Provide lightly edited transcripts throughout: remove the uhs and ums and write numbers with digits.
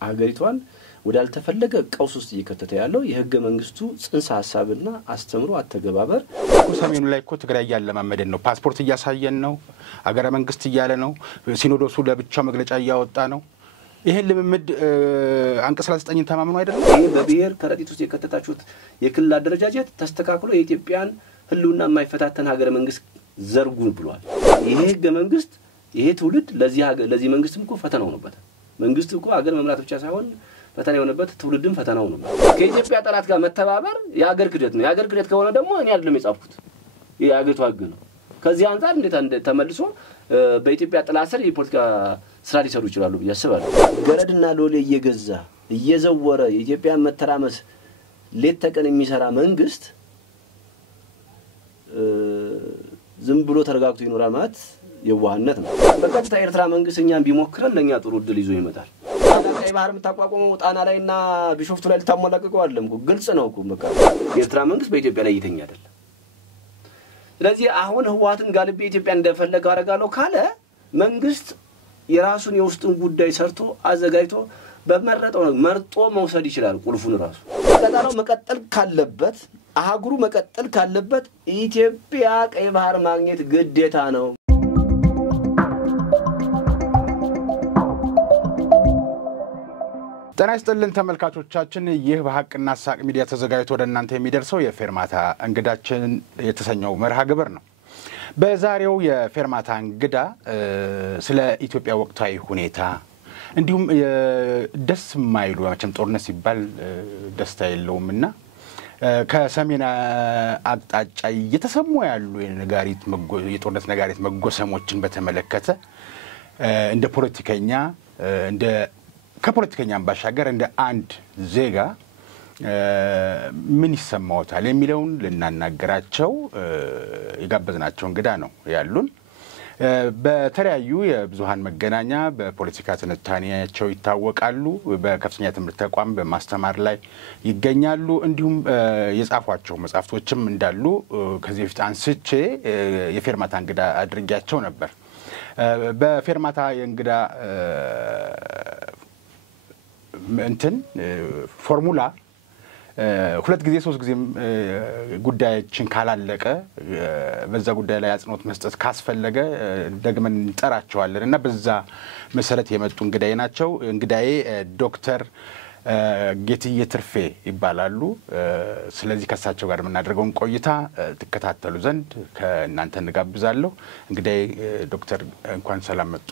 አገሪቷን ወዳልተፈለገ ቀውስ ውስጥ እየከተተ ያለው የህገ መንግስቱ ጽንሰ ሐሳብና አስተምሮ አተገባበር ሰሜኑ ላይ እኮ ትግራይ ያለማመደን ነው ፓስፖርት እያሳየን ነው አገረ መንግስት እያለ ነው ሲኖዶሱ ለብቻው መግለጫ እያወጣ ነው ይሄን ልምምድ አንቀጽ 39 ተማምኑ አይደለም ይሄ በብሔር ከረጢት ውስጥ የከተታችሁት የክልል አደረጃጀት ተስተካክሎ የኢትዮጵያን ህልውና የማይፈታተን ሀገረ መንግስት ዘርጉን ብሏል ይሄ ህገ መንግስት ይሄ ትውልድ ለዚህ መንግስትም እኮ ፈተናው ነውበት መንግስት እኮ ሀገር መምራት ብቻ ሳይሆን ፈተና የሆነበት ትውልድም ፈተናው ነው ከኢትዮጵያ ጠላት ጋር መተባበር የሀገር ክደት ነው የሀገር ክደት ከሆነ ደግሞ እኔ አይደለም የጻፍኩት የሀገሪቱ ህግ ነው ከዚህ አንፃር እንዴት ተመልሶ በኢትዮጵያ ጥላ ስር የፖለቲካ ስራ ሊሰሩ ይችላሉ ያስባሉ ገረድና ሎሌ እየገዛ እየዘወረ የኢትዮጵያን መተራመስ ሌት ተቀን የሚሰራ መንግስት ዝም ብሎ ተረጋግቶ ይኖራል ማለት የዋህነት ነው በቀጥታ ኤርትራ መንግስት እኛን ቢሞክረን ለኛ ጥሩ ድል ይዞ ይመጣል ቀይ ባህር መታቋቋመው ጣና ላይና ቢሾፍቱ ላይ ልታሞላቀቀው አይደለም እኮ ግልጽ ነው እኮ በቃ ኤርትራ መንግስት በኢትዮጵያ ላይ ይተኛ አይደለም ስለዚህ አሁን ህዋትን ጋልቤ ኢትዮጵያ እንደፈለገ አረጋለው ካለ መንግስት የራሱን የውስጥን ጉዳይ ሰርቶ አዘጋጅቶ በመረጠው መርጦ መውሰድ ይችላል ቁልፉን ራሱ ቀጣናው መቀጠል ካለበት አህጉሩ መቀጠል ካለበት ኢትዮጵያ ቀይ ባህር ማግኘት ግዴታ ነው ጤና ይስጥልን ተመልካቾቻችን ይህ በሐቅና ሳቅ ሚዲያ ተዘጋጅቶ ወደ እናንተ የሚደርሰው የፌርማታ እንግዳችን የተሰኘው መርሃ ግብር ነው በዛሬው የፌርማታ እንግዳ ስለ ኢትዮጵያ ወቅታዊ ሁኔታ እንዲሁም ደስ ማይሉ መቼም ጦርነት ሲባል ደስታ የለውምና ከሰሜን አቅጣጫ እየተሰሙ ያሉ የጦርነት ነጋሪት መጎሰሞችን በተመለከተ እንደ ፖለቲከኛ እንደ ከፖለቲከኛም ባሻገር እንደ አንድ ዜጋ ምን ይሰማዎታል የሚለውን ለናናገራቸው የጋበዝናቸው እንግዳ ነው ያሉን በተለያዩ የብዙሃን መገናኛ በፖለቲካ ትንታኔያቸው ይታወቃሉ በከፍተኛ ትምህርት ተቋም በማስተማር ላይ ይገኛሉ እንዲሁም የጻፏቸው መጻፍቶችም እንዳሉ ከዚህ በፊት አንስቼ የፌርማታ እንግዳ አድርጌያቸው ነበር በፌርማታ የእንግዳ እንትን ፎርሙላ ሁለት ጊዜ ሶስት ጊዜ ጉዳያችን ካላለቀ በዛ ጉዳይ ላይ አጽንኦት መስጠት ካስፈለገ ደግመን እንጠራቸዋለን እና በዛ መሰረት የመጡ እንግዳዬ ናቸው እንግዳዬ ዶክተር ጌትዬ ትርፌ ይባላሉ ስለዚህ ከሳቸው ጋር የምናደርገውን ቆይታ ተከታተሉ ዘንድ ከእናንተ እንጋብዛለሁ እንግዳዬ ዶክተር እንኳን ሰላም መጡ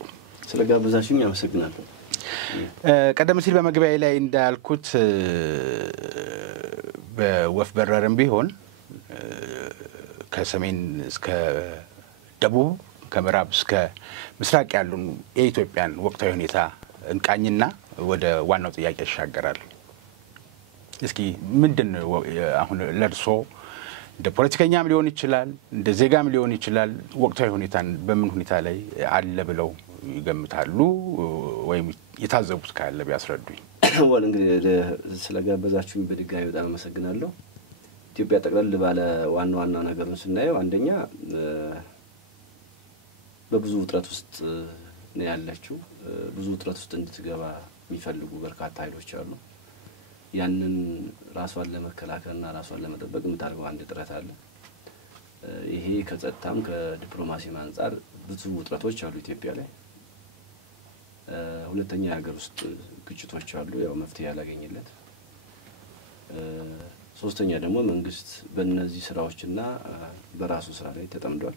ስለጋበዛችሁኝ አመሰግናለሁ ቀደም ሲል በመግቢያዬ ላይ እንዳልኩት በወፍ በረርም ቢሆን ከሰሜን እስከ ደቡብ ከምዕራብ እስከ ምስራቅ ያሉ የኢትዮጵያን ወቅታዊ ሁኔታ እንቃኝና ወደ ዋናው ጥያቄ ይሻገራል እስኪ ምንድነው አሁን ለርሶ እንደ ፖለቲከኛም ሊሆን ይችላል እንደ ዜጋም ሊሆን ይችላል ወቅታዊ ሁኔታን በምን ሁኔታ ላይ አለ ብለው ይገምታሉ ወይም የታዘቡት ካለ ቢያስረዱኝ ወል እንግዲህ ስለጋበዛችሁኝ በድጋሚ በጣም አመሰግናለሁ ኢትዮጵያ ጠቅለል ባለ ዋና ነገሩን ስናየው አንደኛ በብዙ ውጥረት ውስጥ ነው ያለችው ብዙ ውጥረት ውስጥ እንድትገባ የሚፈልጉ በርካታ ኃይሎች አሉ ያንን ራስዋን ለመከላከልና ራስዋን ለመጠበቅ የምታደርገው አንድ ጥረት አለ ይሄ ከጸጥታም ከዲፕሎማሲም አንፃር ብዙ ውጥረቶች አሉ ኢትዮጵያ ላይ ሁለተኛ ሀገር ውስጥ ግጭቶች አሉ ያው መፍትሄ ያላገኘለት ሶስተኛ ደግሞ መንግስት በእነዚህ ስራዎችና በራሱ ስራ ላይ ተጠምዷል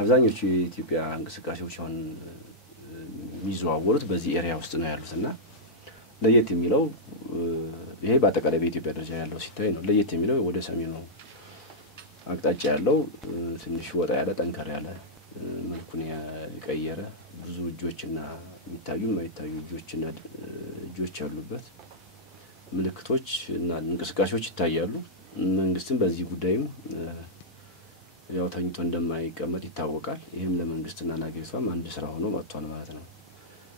አብዛኞቹ የኢትዮጵያ እንቅስቃሴዎች አሁን የሚዘዋወሩት በዚህ ኤሪያ ውስጥ ነው ያሉትና ለየት የሚለው ይሄ በአጠቃላይ በኢትዮጵያ ደረጃ ያለው ሲታይ ነው ለየት የሚለው ወደ ሰሜኑ አቅጣጫ ያለው ትንሽ ወጣ ያለ ጠንከር ያለ መልኩን ያቀየረ ብዙ እጆችና የሚታዩ የማይታዩ እጆች ያሉበት ምልክቶች እና እንቅስቃሴዎች ይታያሉ መንግስትም በዚህ ጉዳይም ያው ተኝቶ እንደማይቀመጥ ይታወቃል ይሄም ለመንግስትና ለሀገሪቷም አንድ ስራ ሆኖ መጥቷል ማለት ነው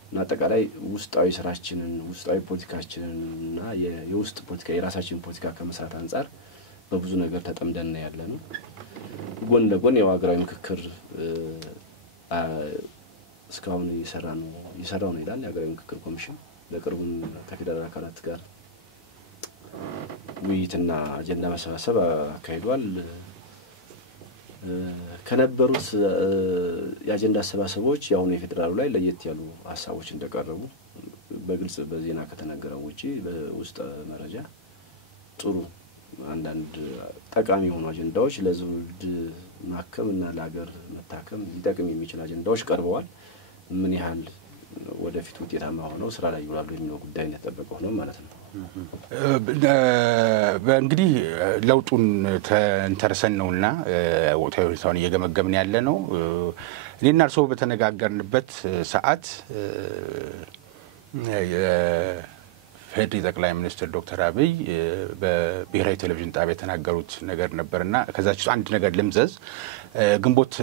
እና አጠቃላይ ውስጣዊ ስራችንን ውስጣዊ ፖለቲካችንን እና የውስጥ ፖለቲካ የራሳችን ፖለቲካ ከመስራት አንፃር በብዙ ነገር ተጠምደን ያለነው ጎን ለጎን የሀገራዊ ምክክር እስካሁን እየሰራው ነው ይላል የሀገራዊ ምክክር ኮሚሽን ለቅርቡም ከፌደራል አካላት ጋር ውይይትና አጀንዳ መሰባሰብ አካሂዷል። ከነበሩት የአጀንዳ አሰባሰቦች ያው ነው የፌደራሉ ላይ ለየት ያሉ ሐሳቦች እንደቀረቡ በግልጽ በዜና ከተነገረው ውጪ በውስጥ መረጃ ጥሩ አንዳንድ ጠቃሚ የሆኑ አጀንዳዎች ለዝውውድ ማከምና ለሀገር መታከም ሊጠቅም የሚችል አጀንዳዎች ቀርበዋል። ምን ያህል ወደፊት ውጤታማ ሆነው ስራ ላይ ይውላሉ የሚለው ጉዳይ እንደተጠበቀው ነው ማለት ነው። በእንግዲህ ለውጡን ተንተርሰን ነውና ወቅታዊ ሁኔታውን እየገመገምን ያለ ነው። እኔና እርስዎ በተነጋገርንበት ሰዓት የፌዴሪ ጠቅላይ ሚኒስትር ዶክተር አብይ በብሔራዊ ቴሌቪዥን ጣቢያ የተናገሩት ነገር ነበርና ከዛች አንድ ነገር ልምዘዝ። ግንቦት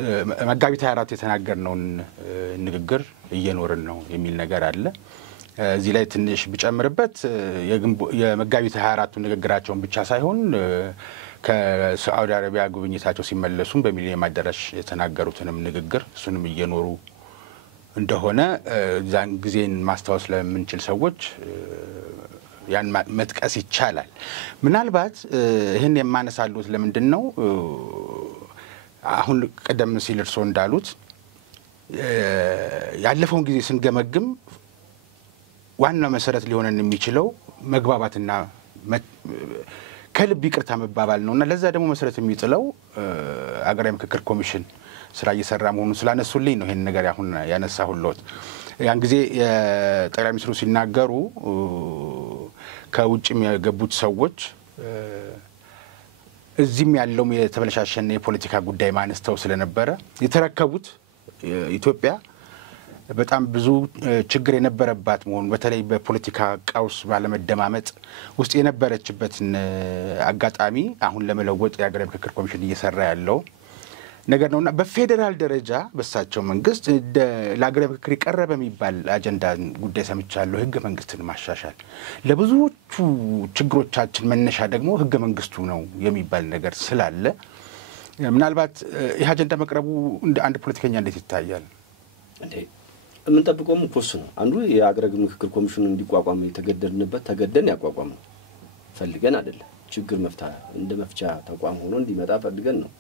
መጋቢት 24 የተናገርነውን ንግግር እየኖርን ነው የሚል ነገር አለ። እዚህ ላይ ትንሽ ብጨምርበት የመጋቢት 24ቱ ንግግራቸውን ብቻ ሳይሆን ከሳዑዲ አረቢያ ጉብኝታቸው ሲመለሱም በሚሊኒየም አዳራሽ የተናገሩትንም ንግግር እሱንም እየኖሩ እንደሆነ ዛን ጊዜን ማስታወስ ለምንችል ሰዎች ያን መጥቀስ ይቻላል። ምናልባት ይሄን የማነሳሉት ለምንድነው አሁን ቀደም ሲል እርስዎ እንዳሉት ያለፈውን ጊዜ ስንገመግም ዋና መሰረት ሊሆነን የሚችለው መግባባትና ከልብ ይቅርታ መባባል ነውና ለዛ ደግሞ መሰረት የሚጥለው አገራዊ ምክክር ኮሚሽን ስራ እየሰራ መሆኑን ስላነሱልኝ ነው ይሄን ነገር አሁን ያነሳሁልዎት። ያን ጊዜ ጠቅላይ ሚኒስትሩ ሲናገሩ ከውጭም የገቡት ሰዎች እዚህም ያለውም የተበለሻሸነ የፖለቲካ ጉዳይ ማነስተው ስለነበረ የተረከቡት ኢትዮጵያ በጣም ብዙ ችግር የነበረባት መሆኑ በተለይ በፖለቲካ ቀውስ ባለመደማመጥ ውስጥ የነበረችበትን አጋጣሚ አሁን ለመለወጥ የሀገራዊ ምክክር ኮሚሽን እየሰራ ያለው ነገር ነውና በፌደራል ደረጃ በሳቸው መንግስት ለሀገራዊ ምክክር የቀረበ የሚባል አጀንዳ ጉዳይ ሰምቻለሁ። ህገ መንግስትን ማሻሻል ለብዙዎቹ ችግሮቻችን መነሻ ደግሞ ህገ መንግስቱ ነው የሚባል ነገር ስላለ ምናልባት ይህ አጀንዳ መቅረቡ እንደ አንድ ፖለቲከኛ እንዴት ይታያል? እንዴ የምንጠብቀውም እኮ እሱ ነው። አንዱ የሀገራዊ ምክክር ኮሚሽኑ እንዲቋቋም የተገደድንበት ተገደን ያቋቋም ነው ፈልገን አይደለም። ችግር መፍታ እንደ መፍቻ ተቋም ሆኖ እንዲመጣ ፈልገን ነው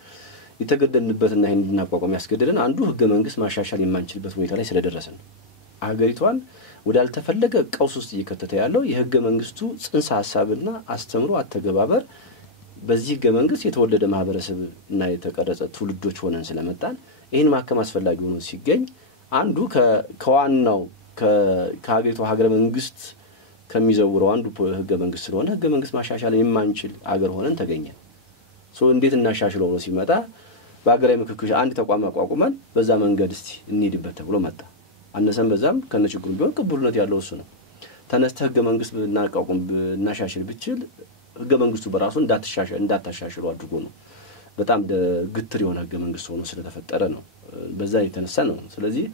የተገደድንበትና ይሄን እንድናቋቋም ያስገደደን አንዱ ህገ መንግስት ማሻሻል የማንችልበት ሁኔታ ላይ ስለደረሰን አገሪቷን ወዳልተፈለገ ቀውስ ውስጥ እየከተተ ያለው የህገ መንግስቱ ጽንሰ ሐሳብና አስተምሮ አተገባበር በዚህ ህገ መንግስት የተወለደ ማህበረሰብ እና የተቀረጸ ትውልዶች ሆነን ስለመጣን ይሄን ማከም አስፈላጊ ሆኖ ሲገኝ አንዱ ከዋናው ከሀገሪቱ ሀገረ መንግስት ከሚዘውረው አንዱ ህገ መንግስት ስለሆነ ህገ መንግስት ማሻሻል የማንችል አገር ሆነን ተገኘን። እንዴት እናሻሽለው ነው ሲመጣ በአገራዊ ምክክር አንድ ተቋም አቋቁመን በዛ መንገድ እስቲ እንሂድበት ተብሎ መጣ። አነሰም በዛም ከነችግሩ ቢሆን ቅቡልነት ያለው እሱ ነው። ተነስተ ህገ መንግስት እናቋቁም እናሻሽል ብቻል ህገ መንግስቱ በራሱ እንዳታሻሽሉ አድርጎ ነው በጣም ግትር የሆነ ህገ መንግስት ሆኖ ስለተፈጠረ ነው። በዛ የተነሳ ነው። ስለዚህ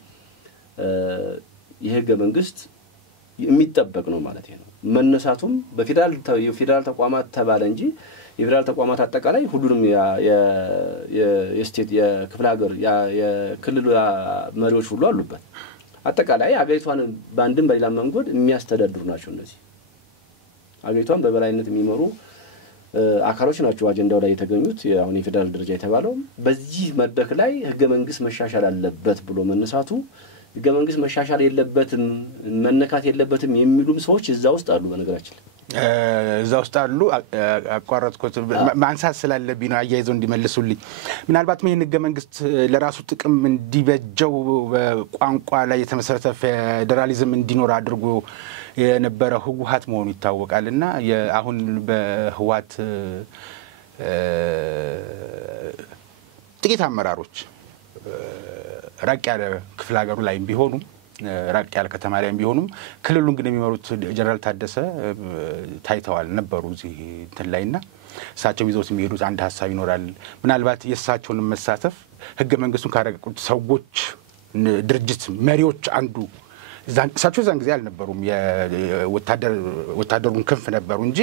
የህገ መንግስት የሚጠበቅ ነው ማለት ነው። መነሳቱም በፌደራል ተቋማት ተባለ እንጂ የፌደራል ተቋማት አጠቃላይ ሁሉንም የስቴት የክፍለ ሀገር የክልል መሪዎች ሁሉ አሉበት። አጠቃላይ አገሪቷን ባንድም በሌላ መንገድ የሚያስተዳድሩ ናቸው። እነዚህ አገሪቷን በበላይነት የሚመሩ አካሎች ናቸው አጀንዳው ላይ የተገኙት። አሁን የፌደራል ደረጃ የተባለው በዚህ መድረክ ላይ ህገ መንግስት መሻሻል አለበት ብሎ መነሳቱ ህገ መንግስት መሻሻል የለበትም መነካት የለበትም የሚሉም ሰዎች እዛ ውስጥ አሉ። በነገራችን እዛ ውስጥ አሉ። አቋራጥኩት ማንሳት ስላለብኝ ነው አያይዘው እንዲመልሱልኝ። ምናልባት ምን ህገ መንግስት ለራሱ ጥቅም እንዲበጀው በቋንቋ ላይ የተመሰረተ ፌደራሊዝም እንዲኖር አድርጎ የነበረ ህወሓት መሆኑ ይታወቃልና አሁን በህወሓት ጥቂት አመራሮች ራቅ ያለ ክፍለ ሀገሩ ላይ ቢሆኑም ራቅ ያለ ከተማ ላይ ቢሆኑም ክልሉን ግን የሚመሩት ጀነራል ታደሰ ታይተዋል ነበሩ እዚህ እንትን ላይና እሳቸው ይዘውት የሚሄዱት አንድ ሐሳብ ይኖራል። ምናልባት የእሳቸውን መሳተፍ ህገ መንግስቱን ካረቀቁት ሰዎች ድርጅት መሪዎች አንዱ እሳቸው ዛን ጊዜ አልነበሩም። የወታደሩን ክንፍ ነበሩ እንጂ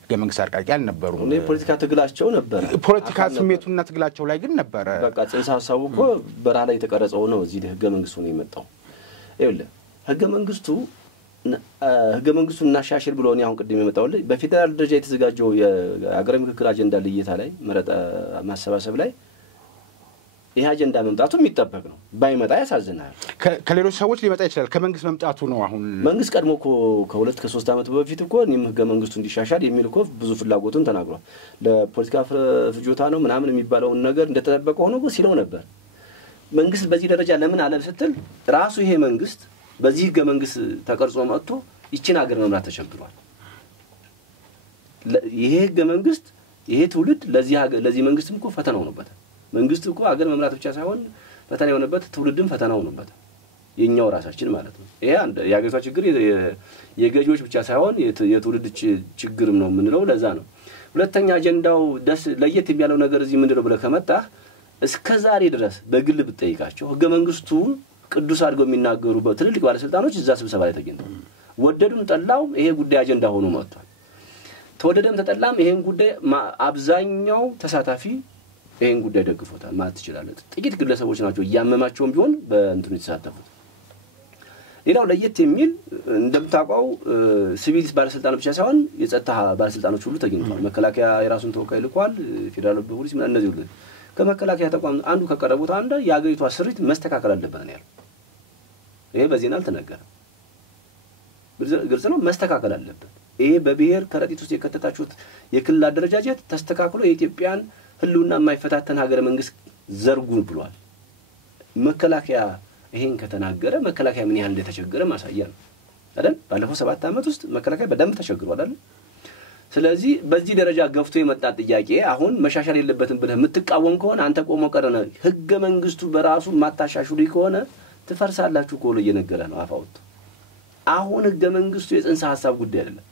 ህገ መንግስት አርቃቂ አልነበሩም። ፖለቲካ ትግላቸው ነበር። ፖለቲካ ስሜቱና ትግላቸው ላይ ግን ነበር። በቃ ጽንሰ ሐሳቡ እኮ በራራ የተቀረጸው ነው። እዚህ ህገ መንግስቱ ነው የመጣው። ይኸውልህ ህገ መንግስቱ ህገ መንግስቱን እናሻሽል ብሎ ነው አሁን ቅድም የመጣውልኝ በፌደራል ደረጃ የተዘጋጀው የአገራዊ ምክክር አጀንዳ ለየታ ላይ መረጣ ማሰባሰብ ላይ ይሄ አጀንዳ መምጣቱ የሚጠበቅ ነው ባይመጣ ያሳዝናል ከሌሎች ሰዎች ሊመጣ ይችላል ከመንግስት መምጣቱ ነው አሁን መንግስት ቀድሞ ከ2 ከ3 ዓመት በፊት እኮ እኔም ህገ መንግስቱ እንዲሻሻል የሚል እኮ ብዙ ፍላጎቱን ተናግሯል ለፖለቲካ ፍጆታ ነው ምናምን የሚባለው ነገር እንደተጠበቀ ሆኖ ሲለው ነበር መንግስት በዚህ ደረጃ ለምን አለ ስትል ራሱ ይሄ መንግስት በዚህ ህገ መንግስት ተቀርጾ መጥቶ ይቺን ሀገር መምራት ተቸግሯል ይሄ ህገ መንግስት ይሄ ትውልድ ለዚህ መንግስትም እኮ ፈተና ሆነበት መንግስት እኮ ሀገር መምራት ብቻ ሳይሆን ፈተና የሆነበት ትውልድም ፈተና ሆነበት የኛው ራሳችን ማለት ነው ይሄ አንድ ያገቷ ችግር የገጆች ብቻ ሳይሆን የትውልድ ችግርም ነው ምንለው ለዛ ነው ሁለተኛ አጀንዳው ደስ ለየት የሚያለው ነገር እዚህ ምንድነው ብለ ከመጣ እስከዛሬ ድረስ በግል ብትጠይቃቸው ህገ መንግስቱ ቅዱስ አድርገው የሚናገሩ በትልልቅ ባለስልጣኖች እዛ ስብሰባ ላይ ተገኝተው ወደዱም ጠላው ይሄ ጉዳይ አጀንዳ ሆኖ መጥቷል ተወደደም ተጠላም ይሄን ጉዳይ አብዛኛው ተሳታፊ ይሄን ጉዳይ ደግፎታል ማለት ይችላል ጥቂት ግለሰቦች ናቸው ያመማቸውም ቢሆን በእንትኑ የተሳተፉት ሌላው ለየት የሚል እንደምታውቀው ሲቪል ባለስልጣኖች ብቻ ሳይሆን የጸጥታ ባለስልጣኖች ሁሉ ተገኝተዋል መከላከያ የራሱን ተወካይ ልኳል ፌደራል ፖሊስ ምን እነዚህ ሁሉ ከመከላከያ ተቋም አንዱ ከቀረቡት አንዱ ያገሪቷ ስሪት መስተካከል አለበት ነው ያለው ይሄ በዜና አልተነገረም ግልጽ ነው መስተካከል አለበት ይሄ በብሔር ከረጢት ውስጥ የከተታችሁት የክልል አደረጃጀት ተስተካክሎ የኢትዮጵያን ህልውና የማይፈታተን ሀገረ መንግስት ዘርጉ ብሏል መከላከያ ይሄን ከተናገረ መከላከያ ምን ያህል እንደተቸገረ ማሳያ ነው አይደል ባለፈው 7 ዓመት ውስጥ መከላከያ በደንብ ተቸግሯል አይደል ስለዚህ በዚህ ደረጃ ገፍቶ የመጣ ጥያቄ አሁን መሻሻል የለበትም ብለህ የምትቃወም ከሆነ አንተ ቆሞ ቀረነ ህገ መንግስቱ በራሱ ማታሻሽሉ ከሆነ ትፈርሳላችሁ ቆሎ እየነገረ ነው አፋውት አሁን ህገ መንግስቱ የጽንሰ ሐሳብ ጉዳይ አይደለም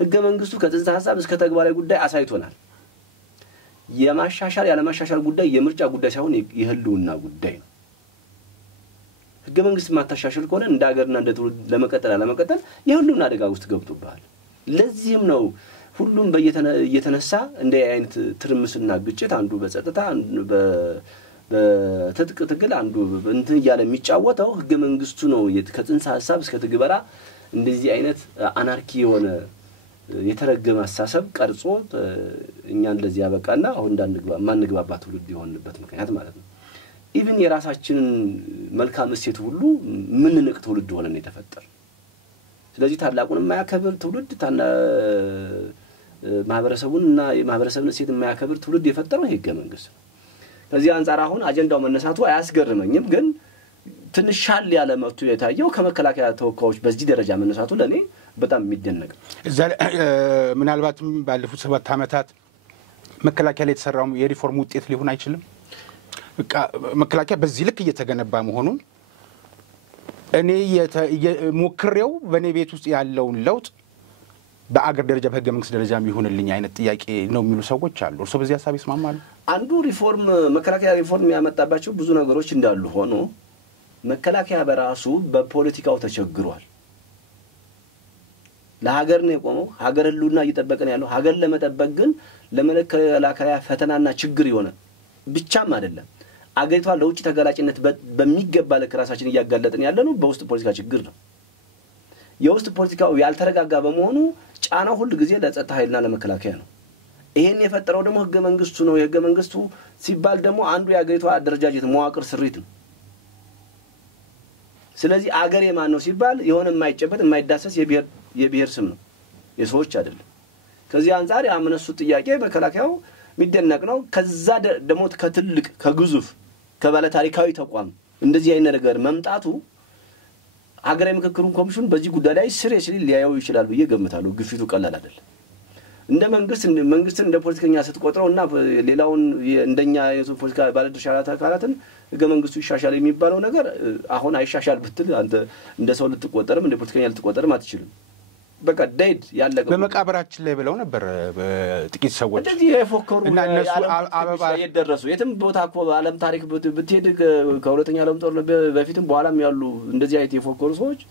ህገ መንግስቱ ከጽንሰ ሐሳብ እስከ ተግባራዊ ጉዳይ አሳይቶናል የማሻሻል ያለ ማሻሻል ጉዳይ የምርጫ ጉዳይ ሳይሆን የህልውና ጉዳይ ነው ህገ መንግስት ማታሻሽል ከሆነ እንደ ሀገርና እንደ ትውልድ ለመቀጠል የህልውና አደጋ ውስጥ ገብቶብሃል ለዚህም ነው ሁሉም በየተነሳ እንደ አይነት ትርምስና ግጭት አንዱ በጸጥታ በትጥቅ ትግል አንዱ እንትን ያለ የሚጫወተው ህገ መንግስቱ ነው ከጽንሰ ሐሳብ እስከ ተግባራ እንደዚህ አይነት አናርኪ የሆነ የተረገመ አሳሰብ ቀርጾ እኛን ለዚህ ያበቃና አሁን ማንግባባ ትውልድ ይሆንበት ምክንያት ማለት ነው ኢቭን የራሳችንን መልካም እሴት ሁሉ ምን ንቅ ትውልድ ሆነን የተፈጠረ ስለዚህ ታላቁን የማያከብር ትውልድ ማህበረሰቡንና የማህበረሰቡን እሴት የማያከብር ትውልድ የፈጠረው ህገ መንግስት ከዚህ አንፃር አሁን አጀንዳው መነሳቱ አያስገርመኝም ግን ትንሽ ሻል ያለ መጥቶ የታየው ከመከላከያ ተወካዮች በዚህ ደረጃ መነሳቱ ለኔ በጣም የሚደነቅ ምናልባትም ባለፉት 7 ዓመታት መከላከያ ላይ የተሰራው የሪፎርም ውጤት ሊሆን አይችልም መከላከያ በዚህ ልክ እየተገነባ መሆኑን እኔ የሞክሬው በኔ ቤት ውስጥ ያለውን ለውጥ በአገር ደረጃ በህገ መንግስት ደረጃ የሚሆንልኝ አይነት ጥያቄ ነው የሚሉ ሰዎች አሉ እርሶ በዚህ ሐሳብ ይስማማሉ አንዱ ሪፎርም መከላከያ ሪፎርም ያመጣባቸው ብዙ ነገሮች እንዳሉ ሆኖ መከላከያ በራሱ በፖለቲካው ተቸግሯል ለሀገር ነው የቆመው ሀገር ህልውና እየጠበቀን ያለው ሀገር ለመጠበቅ ግን ለመከላከያ ፈተናና ችግር ይሆነ ብቻም አይደለም አገሪቷ ለውጭ ተጋላጭነት በሚገባ ለክራሳችን ያጋለጥን ያለነው በውስጥ ፖለቲካ ችግር ነው የውስጥ ፖለቲካው ያልተረጋጋ በመሆኑ ጫናው ሁሉ ጊዜ ለጸጥታ ኃይልና ለመከላከያ ነው ይሄን የፈጠረው ደግሞ ህገ መንግስቱ ነው የህገ መንግስቱ ሲባል ደግሞ አንዱ የአገሪቷ አደረጃጀት መዋቅር ስሪት ነው ስለዚህ አገር የማን ነው ሲባል የሆነ የማይጨበጥ የማይዳሰስ የብሔር ስም ነው የሰዎች አይደለም ከዚህ አንፃር ያመነሱ ጥያቄ መከላከያው የሚደነቅ ነው ከዛ ደግሞ ከትልቅ ከግዙፍ ከባለ ታሪካዊ ተቋም እንደዚህ አይነት ነገር መምጣቱ ሀገራዊ ምክክሩን ኮሚሽን በዚህ ጉዳይ ላይ ሲሪየስሊ ሊያየው ይችላል ብዬ ገምታለሁ ግፊቱ ቀላል አይደለም እንደ መንግስትን እንደ ፖለቲከኛ ስትቆጥረውና ሌላውን እንደኛ የፖለቲካ ባለድርሻ አካላትን ህገ መንግስቱ ይሻሻል የሚባለው ነገር አሁን አይሻሻል ብትል አንተ እንደ ሰው ልትቆጠርም እንደ ፖለቲከኛ ልትቆጠርም አትችልም በቃ ዴድ ያለቀው በመቃብራችን ላይ ብለው ነበር ጥቂት ሰዎች እንደዚህ የፎከሩና እነሱ አበባ የደረሱ የትም ቦታ እኮ ዓለም ታሪክ ብትሄድ ከሁለተኛ ዓለም ጦርነት በፊትም በኋላም ያሉ እንደዚህ አይነት የፎከሩ ሰዎች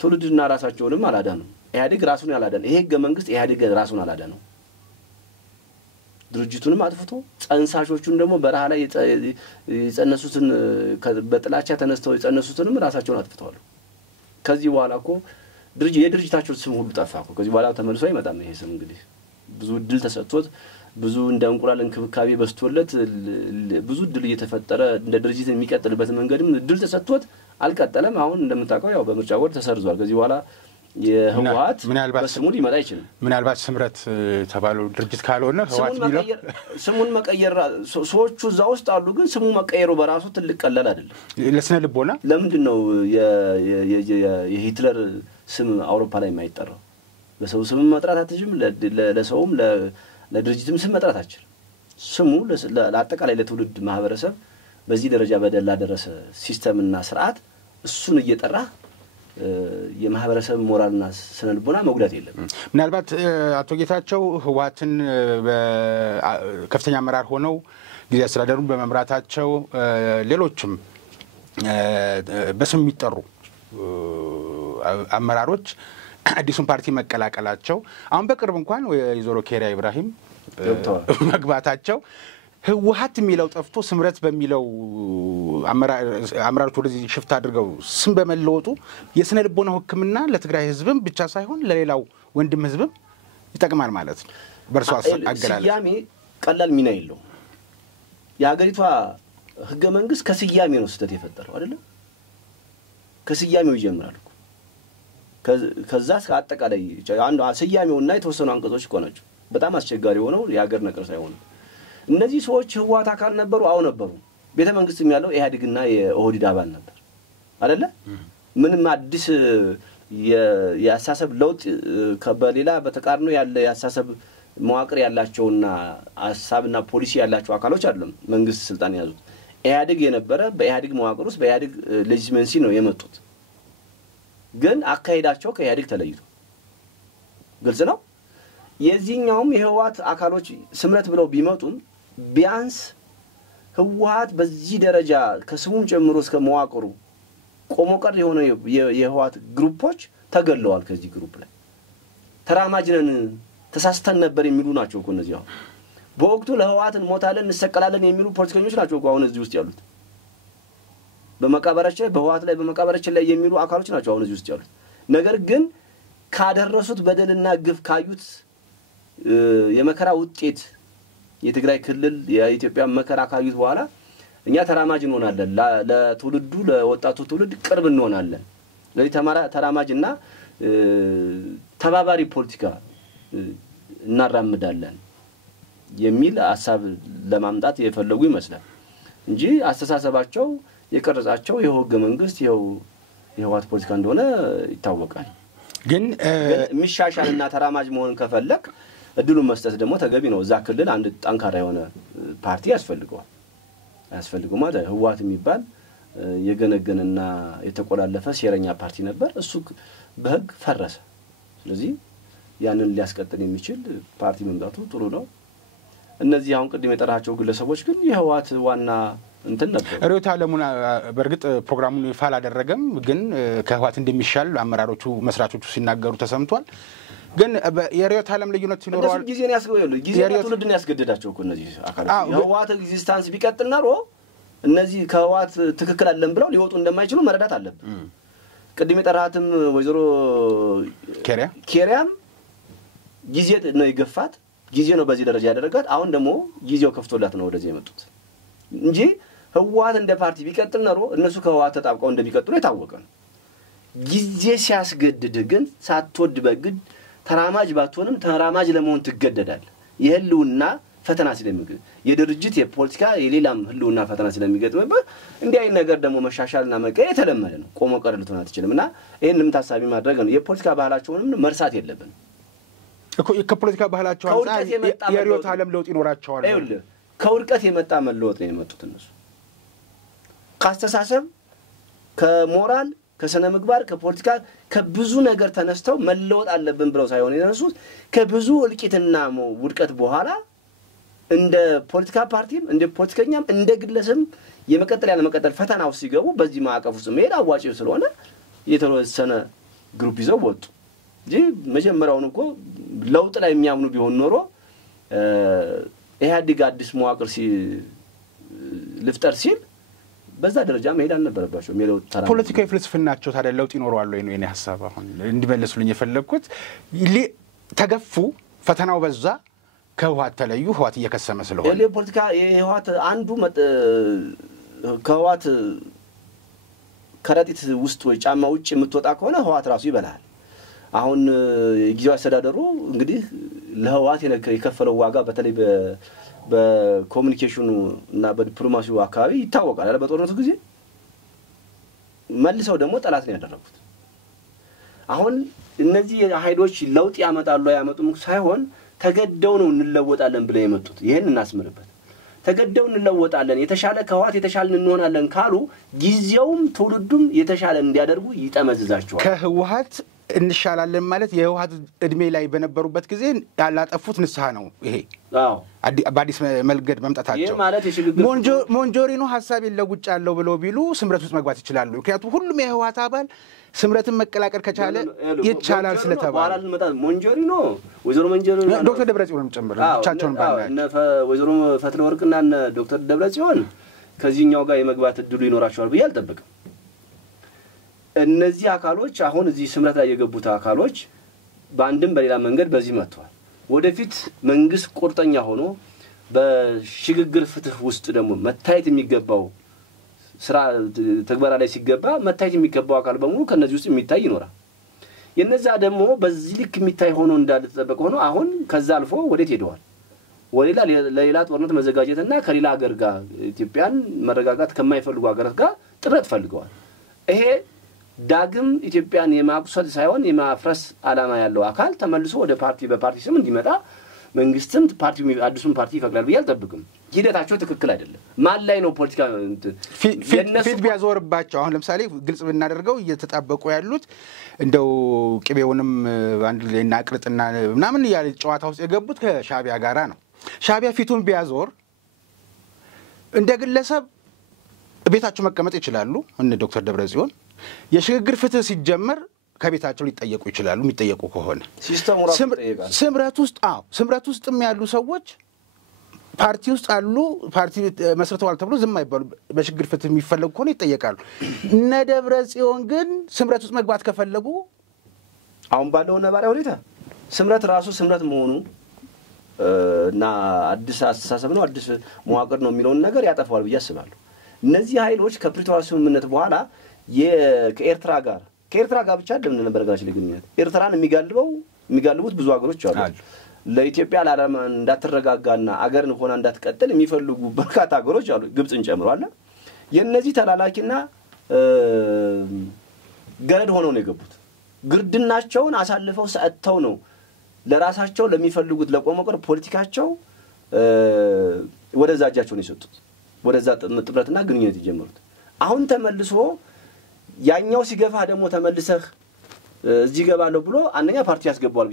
ትውልድና ራሳቸውንም አላዳነው ኢህአዴግ ራሱን ያላዳነ ይሄ ህገ መንግስት ኢህአዴግ ራሱን አላዳነው ድርጅቱንም አጥፍቶ ጸንሳሾቹን ደግሞ በረሃ ላይ የጸነሱትን በጥላቻ ተነስተው የጸነሱትንም ራሳቸውን አጥፍተዋል ከዚህ በኋላ እኮ የድርጅታቸው ስም ሁሉ ጠፋ እኮ ከዚህ በኋላ ተመልሶ አይመጣም ይሄ ስም እንግዲህ ብዙ ድል ተሰጥቶት ብዙ እንደ እንቁላል እንክብካቤ በስቶለት ብዙ ድል እየተፈጠረ እንደ ድርጅት የሚቀጥልበት መንገድም ድል ተሰጥቶት አልቀጠለም አሁን እንደምታውቀው ያው በምርጫ ቦርድ ተሰርዟል ከዚህ በኋላ የህወሓት በስሙ ሊመጣ ይችላል ምናልባት ስምረት ተባለው ድርጅት ካልሆነ ህወሓት ሚለው ስሙን መቀየር ሰዎቹ እዛው ውስጥ አሉ ግን ስሙ መቀየሩ በራሱ ትልቅ ቀላል አይደለም ለስነ ልቦና ለምንድነው የሂትለር ስም አውሮፓ ላይ የማይጠራው በሰው ስም መጥራት አትችልም ለሰውም ለድርጅትም ስም መጥራት አትችልም ስሙ ለአጠቃላይ ለትውልድ ማህበረሰብ በዚህ ደረጃ በደላ ደረሰ ሲስተምና ስርዓት እሱን እየጠራ የማህበረሰብ ሞራልና ስነልቦና መጉዳት የለም ምናልባት አቶ ጌታቸው ህወሓትን በከፍተኛ አመራር ሆነው ጊዜ አስተዳደሩን በመምራታቸው ሌሎችም በስም የሚጠሩ አመራሮች አዲሱን ፓርቲ መቀላቀላቸው አሁን በቅርብ እንኳን ወይዘሮ ኬሪያ ኢብራሂም መግባታቸው ህወሓት የሚለው ጠፍቶ ስምረት በሚለው አመራሮች ወደዚህ ሽፍት አድርገው ስም በመለወጡ የስነ ልቦና ህክምና ለትግራይ ህዝብም ብቻ ሳይሆን ለሌላው ወንድም ህዝብም ይጠቅማል ማለት ነው በርሷ አገላለጽ ስያሜ ቀላል ሚና የለው የሀገሪቷ ህገ መንግስት ከስያሜ ነው ስህተት የፈጠረው አይደል ከስያሜው ይጀምራል ከዛ አጠቃላይ አንዱ ስያሜውና የተወሰኑ አንቀጾች እኮ ናቸው በጣም አስቸጋሪ ሆነው የሀገር ነቀርሳ አይሆንም እነዚህ ሰዎች ህወሓት አካል ነበሩ አው ነበሩ ቤተ መንግስትም ያለው ኢህአዴግና የኦህዴድ አባል ነበር አይደለ ምንም አዲስ የአሳሰብ ለውጥ ከበሌላ በተቃርኖ ያለ የአሳሰብ መዋቅር ያላቸውና ሐሳብና ፖሊሲ ያላቸው አካሎች አይደለም መንግስት ስልጣን ያዙት ኢህአዴግ የነበረ በኢህአዴግ መዋቅር ውስጥ በኢህአዴግ ሌጂስመንሲ ነው የመጡት ግን አካሄዳቸው ከኢህአዴግ ተለይቶ ግልጽ ነው የዚህኛውም የህወሓት አካሎች ስምረት ብለው ቢመጡም ቢያንስ ህወሓት በዚህ ደረጃ ከስሙም ጨምሮ እስከ መዋቅሩ ቆሞቀር የሆነ የህወሓት ግሩፖች ተገለዋል ከዚህ ግሩፕ ላይ ተራማጅነን ተሳስተን ነበር የሚሉ ናቸው እኮ እነዚህ አሁን በወቅቱ ለህወሓትን ሞታለን እንሰቀላለን የሚሉ ፖለቲከኞች ናቸው እኮ አሁን እዚህ ውስጥ ያሉት በመቃብራቸው በህወሓት ላይ በመቃብራቸው ላይ የሚሉ አካሎች ናቸው አሁን እዚህ ውስጥ ያሉት ነገር ግን ካደረሱት በደልና ግፍ ካዩት የመከራ ውጤት የትግራይ ክልል የኢትዮጵያ መከራ ካዩት በኋላ እኛ ተራማጅ እንሆናለን ለትውልዱ ለወጣቱ ትውልድ ቅርብ እንሆናለን ለዚህ ተራማጅና ተባባሪ ፖለቲካ እናራምዳለን የሚል ሐሳብ ለማምጣት የፈለጉ ይመስላል እንጂ አስተሳሰባቸው የቀረጻቸው የህገ መንግስት የህወሓት ፖለቲካ እንደሆነ ይታወቃል ግን ሚሻሻልና ተራማጅ መሆን ከፈለክ እድሉን መስጠት ደግሞ ተገቢ ነው እዛ ክልል አንድ ጠንካራ የሆነ ፓርቲ ያስፈልገው ማለት ህወሓት የሚባል የገነገነና የተቆላለፈ ሴረኛ ፓርቲ ነበር እሱ በህግ ፈረሰ ስለዚህ ያንን ሊያስቀጥል የሚችል ፓርቲ መምጣቱ ጥሩ ነው እነዚህ አሁን ቅድም የጠራቸው ግለሰቦች ግን የህወሓት ዋና እንትን ነበር ሪዮት አለሙና በርግጥ ፕሮግራሙን ይፋ አላደረገም ግን ከህወሓት እንደሚሻል አመራሮቹ መስራቾቹ ሲናገሩ ተሰምቷል ግን የሪዮት አለም ልዩነት ይኖረዋል ጊዜን ያስገደዳቸው ጊዜና ትውልድን ያስገደዳቸው እኮ እነዚህ አካላት የህወሓት ኤግዚስተንስ ቢቀጥል ነው እነዚህ ከህወሓት ትክክል አይደለም ብለው ሊወጡ እንደማይችሉ መረዳት አለብን ቅድም የጠራሃትም ወይዘሮ ኬሪያም ጊዜ ነው ይገፋት ጊዜ ነው በዚህ ደረጃ ያደረጋት አሁን ደግሞ ጊዜው ከፍቶላት ነው ወደዚህ የመጡት እንጂ ህወሓት እንደ ፓርቲ ቢቀጥል ነው እነሱ ከህወሓት ተጣብቀው እንደሚቀጥሉ የታወቀ ነው ጊዜ ሲያስገድድ ግን ሳትወድ በግድ ተራማጅ ባትሆንም ተራማጅ ለመሆን ትገደዳል የህልውና ፈተና ስለሚገጥ የድርጅት የፖለቲካ የሌላም ህልውና ፈተና ስለሚገጥምበት እንዲህ አይነት ነገር ደግሞ መሻሻልና መቀየር የተለመደ ነው ቆሞ ቀር ልትሆን አትችልምና ይሄንንም ታሳቢ ማድረግ ነው የፖለቲካ ባህላቸውንም መርሳት የለብን እኮ ከፖለቲካ ባህላቸው አንፃር የሪዮት አለም ለውጥ ይኖራቸዋል ከውድቀት የመጣ መለወጥ ነው የመጡት እነሱ ካስተሳሰብ ከሞራል ከሰነ ምግባር ከፖለቲካ ከብዙ ነገር ተነስተው መለወጥ አለብን ብለው ሳይሆን የነሱት ከብዙ እልቂትና ውድቀት በኋላ እንደ ፖለቲካ ፓርቲም እንደ ፖለቲከኛም እንደ ግለሰብም የመቀጠል ያለ መቀጠል ፈተናው ሲገቡ በዚህ ማዕቀፍ ውስጥ መሄድ አዋጪው ስለሆነ የተወሰነ ግሩፕ ይዘው ወጡ እንጂ መጀመሪያውን እኮ ለውጥ ላይ የሚያምኑ ቢሆን ኖሮ ኢህአዴግ አዲስ መዋቅር ልፍጠር ሲል በዛ ደረጃ መሄድ አልነበረባቸው የሚለው ፖለቲካዊ ፍልስፍናቸው ታዲያ ለውጥ ይኖረዋል ወይ ነው የኔ ሐሳብ አሁን እንዲመልሱልኝ የፈለኩት ተገፉ ፈተናው በዛ ከህወሓት ተለዩ ህወሓት እየከሰመ ስለሆነ የፖለቲካ የህወሓት አንዱ ከህወሓት ከረጢት ውስጥ ወይ ጫማ ውጭ የምትወጣ ከሆነ ህወሓት ራሱ ይበላል አሁን ጊዜው አስተዳደሩ እንግዲህ ለህወሓት የከፈለው ዋጋ በተለይ በኮሙኒኬሽኑ እና በዲፕሎማሲው አካባቢ ይታወቃል አይደል በጦርነቱ ጊዜ መልሰው ደግሞ ጠላት ነው ያደረጉት አሁን እነዚህ ኃይሎች ለውጥ ያመጣሉ ያመጡም ሳይሆን ተገደው ነው እንለወጣለን ብለው የመጡት ይሄን እናስምርበት ተገደው እንለወጣለን የተሻለ ከህወሓት የተሻለ እንሆናለን ካሉ ጊዜውም ትውልዱም የተሻለ እንዲያደርጉ ይጠመዝዛቸዋል ከህወሓት እንሻላለን ማለት የህወሓት እድሜ ላይ በነበሩበት ጊዜ ያላጠፉት ንስሐ ነው ይሄ አዎ በአዲስ መልገድ መምጣታቸው ይሄ ማለት የሽግግር ሞንጆሪኖ ሐሳብ ይለውጫለው ብለው ቢሉ ስምረት ውስጥ መግባት ይችላሉ ምክንያቱም ሁሉም የህወሓት አባል ስምረትን መቀላቀል ከቻለ ይቻላል ስለተባለ ሞንጆሪኖ ወይዘሮ ሞንጆሪኖ ዶክተር ደብረጽዮን ጨምሮ ብቻቸውን ባናቸው ወይዘሮ ፈትለ ወርቅና ዶክተር ደብረጽዮን ከዚህኛው ጋር የመግባት እድሉ ይኖራቸዋል ብዬ አልጠብቅም እነዚህ አካሎች አሁን እዚህ ስምረት ላይ የገቡት አካሎች በአንድም በሌላ መንገድ በዚህ መጥተዋል ወደፊት መንግስት ቁርጠኛ ሆኖ በሽግግር ፍትህ ውስጥ ደግሞ መታየት የሚገባው ስራ ተግባራ ላይ ሲገባ መታየት የሚገባው አካል በሙሉ ከነዚህ ውስጥ የሚታይ ይኖራል የነዛ ደግሞ በዚህ ልክ የሚታይ ሆኖ እንዳልተጠበቀ ሆኖ አሁን ከዛ አልፎ ወዴት ሄደዋል ወሌላ ለሌላ ጦርነት መዘጋጀትና ከሌላ ሀገር ጋር ኢትዮጵያን መረጋጋት ከማይፈልጉ ሀገራት ጋር ጥረት ፈልገዋል ይሄ ዳግም ኢትዮጵያን የማቁሰል ሳይሆን የማፍረስ ዓላማ ያለው አካል ተመልሶ ወደ በፓርቲ ስም እንዲመጣ መንግስትም ፓርቲው አዲሱን ፓርቲ ይፈቅዳል ብዬ አልጠብቅም ሂደታቸው ትክክል አይደለም ማን ላይ ነው ፖለቲካ ፊት ቢያዞርባቸው አሁን ለምሳሌ ግልጽ ብናደርገው እየተጣበቁ ያሉት እንደው ቅቤውንም አንድ ላይና ቅርጥና ምናምን ያለ ጨዋታ ውስጥ የገቡት ከሻቢያ ጋራ ነው ሻቢያ ፊቱን ቢያዞር እንደ ግለሰብ ቤታቸው መቀመጥ ይችላሉ እነ ዶክተር ደብረጽዮን የሽግግር ፍትህ ሲጀመር ከቤታቸው ሊጠየቁ ይችላሉ የሚጠየቁ ከሆነ ሲስተሙ ራሱ ይጠየቃል ስምረት ውስጥም ያሉ ሰዎች ፓርቲ ውስጥ አሉ ፓርቲ መስርተዋል ተብሎ ዝም አይባሉ በሽግግር ፍትህ የሚፈልጉ ከሆነ ይጠየቃሉ እነ ደብረጽዮን ግን ስምረት ውስጥ መግባት ከፈለጉ አሁን ባለው ነባራዊ ሁኔታ ስምረት ራሱ ስምረት መሆኑ እና አዲስ አስተሳሰብ ነው አዲስ መዋቅር ነው የሚለውን ነገር ያጠፋዋል ብዬ አስባለሁ እነዚህ ኃይሎች ከፕሪቶሪያ ስምምነት በኋላ ከኤርትራ ጋር ብቻ አይደለም ነበርጋችን ለግንኙነት ኤርትራን የሚጋልቡት ብዙ ሀገሮች አሉ ለኢትዮጵያ ለዓለም እንዳትረጋጋና አገርን ሆና እንዳትቀጥል የሚፈልጉ በርካታ ሀገሮች አሉ ግብጽን ጨምሮ አለ የነዚህ ተላላኪና ገረድ ሆነው ነው የገቡት ግርድናቸውን አሳልፈው ሰጥተው ነው ለራሳቸው ለሚፈልጉት ለቆመቆር ፖለቲካቸው ወደዛ እጃቸውን የሰጡት ወደዛ ጥብረትና ግንኙነት ይጀምሩት አሁን ተመልሶ ያኛው ሲገፋ ደግሞ ተመልሰህ እዚህ ገባለው ብሎ አንደኛ ፓርቲ ያስገባዋል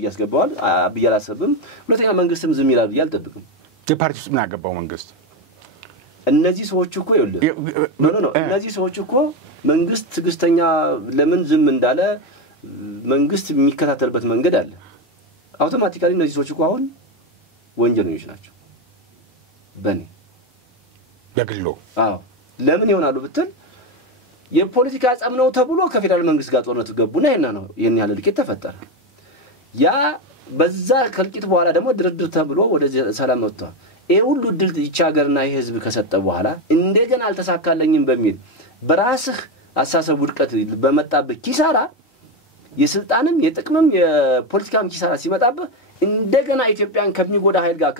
ብያላሰብም ሁለተኛ መንግስትም ዝም ይላል ብያልጠብቅም የፓርቲ ውስጥ ምን ያገባው መንግስት እነዚህ ሰዎች እኮ እነዚህ ሰዎች እኮ መንግስት ትግስተኛ ለምን ዝም እንዳለ መንግስት የሚከታተልበት መንገድ አለ አውቶማቲካሊ እነዚህ ሰዎች እኮ አሁን ወንጀለኞች ናቸው በኔ በግሎ ለምን ይሆናሉ ብትል የፖለቲካ ጻም ነው ተብሎ ከፌደራል መንግስት ጋር ጦርነት ገቡና ይሄን ያለ ልቂት ተፈጠረ ያ በዛ ከልቂት በኋላ ደግሞ ድርድር ተብሎ ወደ ሰላም መጥቷል ይሄ ሁሉ ድል ይቻገርና የህዝብ ከሰጠ በኋላ እንደገና አልተሳካለኝም በሚል በራስህ አሳሰብ ውድቀት በመጣበት ኪሳራ የስልጣንም የጥቅምም የፖለቲካም ኪሳራ ሲመጣበት እንደገና ኢትዮጵያን ከሚጎዳ ኃይል ጋር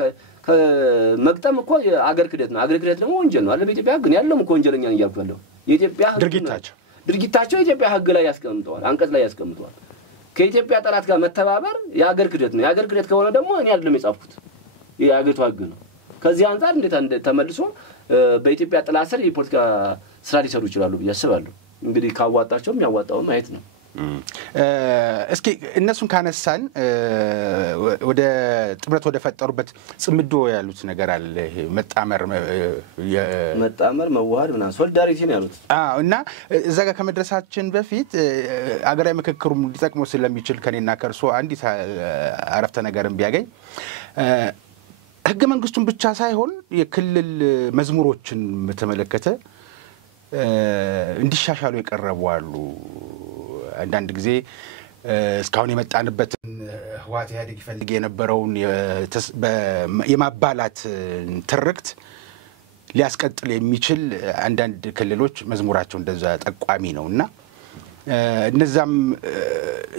ከመግጠም እኮ አገር ክደት ነው አገር ክደት ደግሞ ወንጀል ነው አለ በኢትዮጵያ ግን ያለው እኮ ወንጀለኛ ነው ያልኩት የኢትዮጵያ ድርጊታቸው የኢትዮጵያ ህግ ላይ ያስቀምጠዋል አንቀጽ ላይ ያስቀምጠዋል ከኢትዮጵያ ጠላት ጋር መተባበር የአገር ክደት ነው የአገር ክደት ከሆነ ደግሞ እኔ አይደለም የጻፍኩት የአገሪቱ ህግ ነው ከዚህ አንፃር እንዴት ተመልሶ በኢትዮጵያ ጥላ ስር የፖለቲካ ስራ ሊሰሩ ይችላሉ ብዬ አስባለሁ እንግዲህ ካዋጣቸውም ያዋጣው ማየት ነው እስኪ እነሱን ካነሳን ወደ ጥምረት ወደ ፈጠሩበት ጽምዶ ያሉት ነገር አለ ይሄ መጣመር መዋሃድ ምናምን ሶሊዳሪቲ ነው ያሉት እና እዛ ጋር ከመድረሳችን በፊት አገራዊ ምክክሩም ሊጠቅመው ስለሚችል ከኔና ከርሶ አንዲት አረፍተ ነገርን ቢያገኝ ህገ መንግስቱን ብቻ ሳይሆን የክልል መዝሙሮችን በተመለከተ እንዲሻሻሉ የቀረቡ አሉ። አንዳንድ ጊዜ እስካሁን የመጣንበትን ህወሓት ኢህአዴግ ይፈልግ የነበረውን የማባላት ትርክት ሊያስቀጥል የሚችል አንዳንድ ክልሎች መዝሙራቸው እንደዛ ጠቋሚ ነውና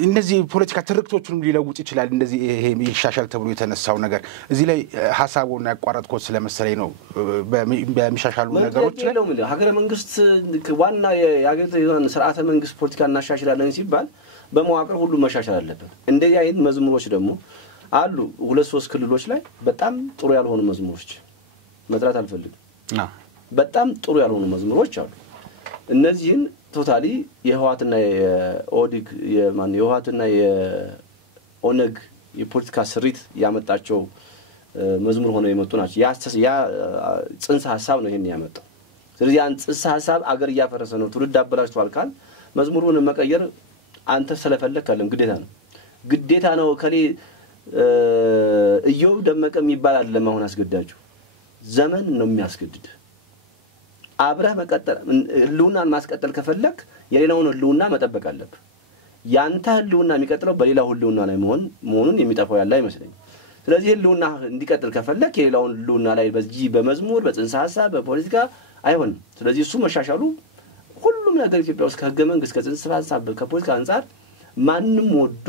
እነዚህ ፖለቲካ ትርክቶቹንም ሊለውጥ ይችላል። እንደዚህ ይሄ ይሻሻል ተብሎ የተነሳው ነገር እዚህ ላይ ሐሳቡን ያቋረጥኩት ስለመሰለኝ ነው። በሚሻሻሉ ነገሮች ላይ ሀገረ መንግስት ዋና የሀገሪቱን ስርዓተ መንግስት ፖለቲካ እናሻሽላለን ሲባል በመዋቅር ሁሉ መሻሻል አለበት። እንደዚህ አይነት መዝሙሮች ደግሞ አሉ 2-3 ክልሎች ላይ በጣም ጥሩ ያልሆኑ መዝሙሮች መጥራት አልፈልግም። በጣም ጥሩ ያልሆኑ መዝሙሮች አሉ። እነዚህን ቶታሊ የህወሓትና የኦዲግ የህወሓትና የኦነግ የፖለቲካ ስሪት ያመጣቸው መዝሙር ሆነው የመጡ ናቸው። ያ ጽንሰ ሐሳብ ነው ይሄን ያመጣው። ስለዚህ ያን ጽንሰ ሐሳብ አገር እያፈረሰ ነው ትውልድ አበላሽቷል ካል መዝሙሩን መቀየር አንተ ስለፈለክ አይደለም ግዴታ ነው ከሌ እዮብ ደመቀ የሚባል አይደለም። አሁን አስገዳጁ ዘመን ነው የሚያስገድድ። አብረህ መቀጠል ህልውናን ማስቀጠል ከፈለክ የሌላውን ህልውና መጠበቅ አለብህ። ያንተ ህልውና የሚቀጥለው በሌላው ህልውና ላይ መሆኑን የሚጠፋው ያለ አይመስለኝም። ስለዚህ ህልውና እንዲቀጥል ከፈለክ የሌላውን ህልውና ላይ በዚህ በመዝሙር በጽንሰ ሐሳብ በፖለቲካ አይሆንም። ስለዚህ እሱ መሻሻሉ ሁሉም ነገር ኢትዮጵያ ውስጥ ከህገ መንግስት ከጽንሰ ሐሳብ ከፖለቲካ አንፃር ማንንም ወዶ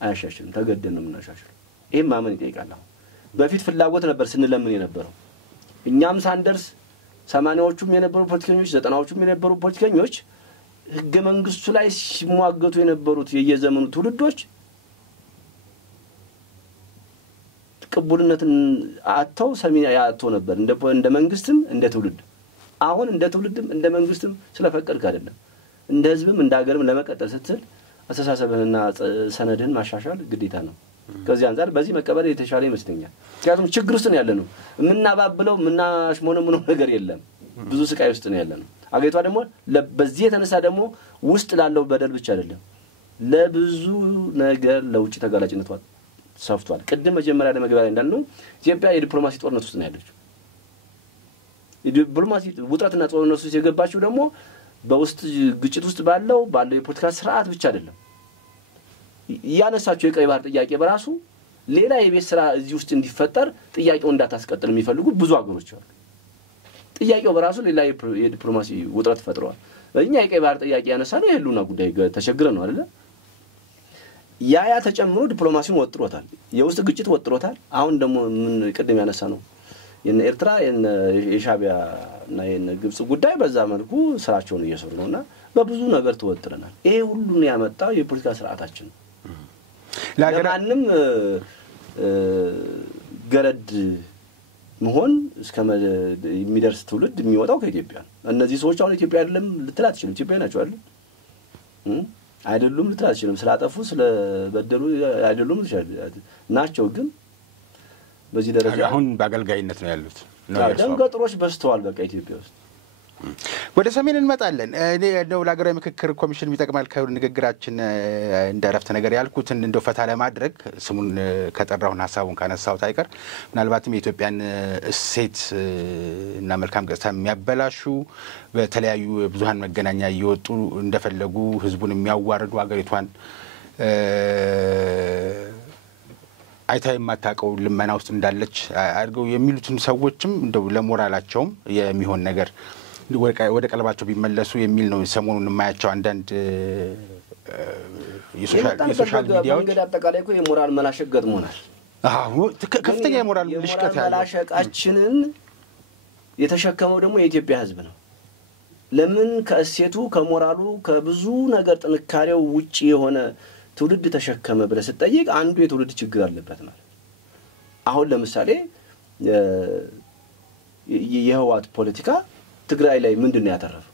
አያሻሽልም። ተገደን ነው የምናሻሽለው። ይሄን ማመን ይጠይቃል። በፊት ፍላጎት ነበር ስንለምን የነበረው እኛም ሳንደርስ 80ዎቹም የነበሩ ፖለቲከኞች 90ዎቹም የነበሩ ፖለቲከኞች ህገ መንግስቱ ላይ ሲሟገቱ የነበሩት የየዘመኑ ትውልዶች ቅቡልነትን አጥተው ሰሚያ ያጥተው ነበር እንደ መንግስትም እንደ ትውልድ። አሁን እንደ ትውልድም እንደ መንግስትም ስለፈቀድክ አይደለም እንደ ህዝብም እንደ ሀገርም ለመቀጠል ስትል አስተሳሰብህንና ሰነድህን ማሻሻል ግዴታ ነው። ከዚህ አንፃር በዚህ መቀበል የተሻለ ይመስለኛል። ምክንያቱም ችግር ውስጥ ነው ያለነው። ምናባብለው ምናሽሞነሙነው ነገር የለም። ብዙ ስቃይ ውስጥ ነው ያለነው። አገሪቷ ደግሞ በዚህ የተነሳ ደግሞ ውስጥ ላለው በደል ብቻ አይደለም ለብዙ ነገር ለውጭ ተጋላጭነቷ ሰፍቷል። ቅድም መጀመሪያ ለመግባሪያ እንዳልነው ኢትዮጵያ የዲፕሎማሲ ጦርነት ውስጥ ነው ያለችው። የዲፕሎማሲ ውጥረትና ጦርነት ውስጥ የገባችው ደግሞ በውስጥ ግጭት ውስጥ ባለው የፖለቲካ ስርዓት ብቻ አይደለም። ያነሳቸው የቀይ ባህር ጥያቄ በራሱ ሌላ የቤት ስራ እዚህ ውስጥ እንዲፈጠር ጥያቄው እንዳታስቀጥል የሚፈልጉ ብዙ አገሮች አሉ። ጥያቄው በራሱ ሌላ የዲፕሎማሲ ውጥረት ፈጥሯል። እኛ የቀይ ባህር ጥያቄ ያነሳነው የህልውና ጉዳይ ተቸግረን ነው አይደል? ያ ተጨምሮ ዲፕሎማሲውን ወጥሮታል። የውስጥ ግጭት ወጥሮታል። አሁን ደግሞ ምን ቅድም ያነሳነው የነ ኤርትራ የሻቢያ እና የነ ግብጽ ጉዳይ በዛ መልኩ ስራቸውን እየሰሩ ነውና በብዙ ነገር ተወጥረናል። ይሄ ሁሉ ነው ያመጣው የፖለቲካ ስርዓታችን። ለማንም ገረድ መሆን የሚደርስ ትውልድ የሚወጣው ከኢትዮጵያ ነው። እነዚህ ሰዎች አሁን ኢትዮጵያ አይደለም ልትል አትችልም። ኢትዮጵያ ናቸው አይደል? አይደሉም ልትል አትችልም። ስላጠፉ ስለበደሉ አይደሉም ናቸው። ግን በዚህ ደረጃ አሁን በአገልጋይነት ነው ያሉት። ደንገጥሮች በስተዋል በቃ ኢትዮጵያ ውስጥ። ወደ ሰሜን እንመጣለን። እኔ ነው ለሀገራዊ ምክክር ኮሚሽን የሚጠቅማል ከንግግራችን እንደረፍተ ነገር ያልኩትን እንደው ፈታ ለማድረግ ስሙን ከጠራውን ሐሳቡን ካነሳው ታይቀር ምናልባትም የኢትዮጵያን እሴት እና መልካም ገጽታ የሚያበላሹ በተለያዩ ብዙሃን መገናኛ እየወጡ እንደፈለጉ ህዝቡን የሚያዋርዱ ሀገሪቷን አይታ የማታውቀው ልመና ውስጥ እንዳለች አድርገው የሚሉትን ሰዎችም እንደው ለሞራላቸውም የሚሆን ነገር ወደ ቀልባቸው ቢመለሱ የሚል ነው ሰሞኑን የማያቸው አንዳንድ የሶሻል ሚዲያዎች። መንገድ አጠቃላይ እኮ የሞራል መላሸቅ ገጥሞናል። ከፍተኛ የሞራል ልሽቀት ያለው መላሸቃችንን የተሸከመው ደግሞ የኢትዮጵያ ህዝብ ነው። ለምን ከእሴቱ ከሞራሉ ከብዙ ነገር ጥንካሬው ውጪ የሆነ ትውልድ ተሸከመ ብለህ ስትጠይቅ አንዱ የትውልድ ችግር አለበት ማለት። አሁን ለምሳሌ የህወሓት ፖለቲካ ትግራይ ላይ ምንድነው ያተረፈው?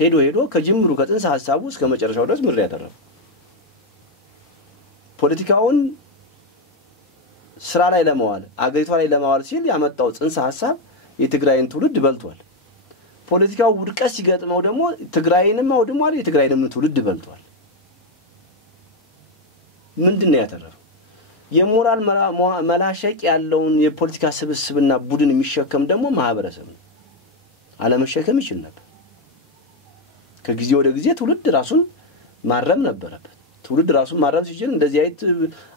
ሄዶ ከጅምሩ ከጥንሰ ሐሳቡ እስከ መጨረሻው ድረስ ምድር ያተረፈው ፖለቲካውን ስራ ላይ ለማዋል አገሪቷ ላይ ለማዋል ሲል ያመጣው ጽንሰ ሐሳብ የትግራይን ትውልድ በልቷል። ፖለቲካው ውድቀት ሲገጥመው ደግሞ ትግራይንም አውድሟል፣ የትግራይንም ትውልድ በልቷል። ምንድነው ያተረፈው? የሞራል መላሸቅ ያለውን የፖለቲካ ስብስብና ቡድን የሚሸከም ደግሞ ማህበረሰብ ነው። አለመሸከም ይችል ነበር ከጊዜ ወደ ጊዜ ትውልድ ራሱን ማረም ነበረበት ትውልድ ራሱን ማረም ሲችል እንደዚህ አይነት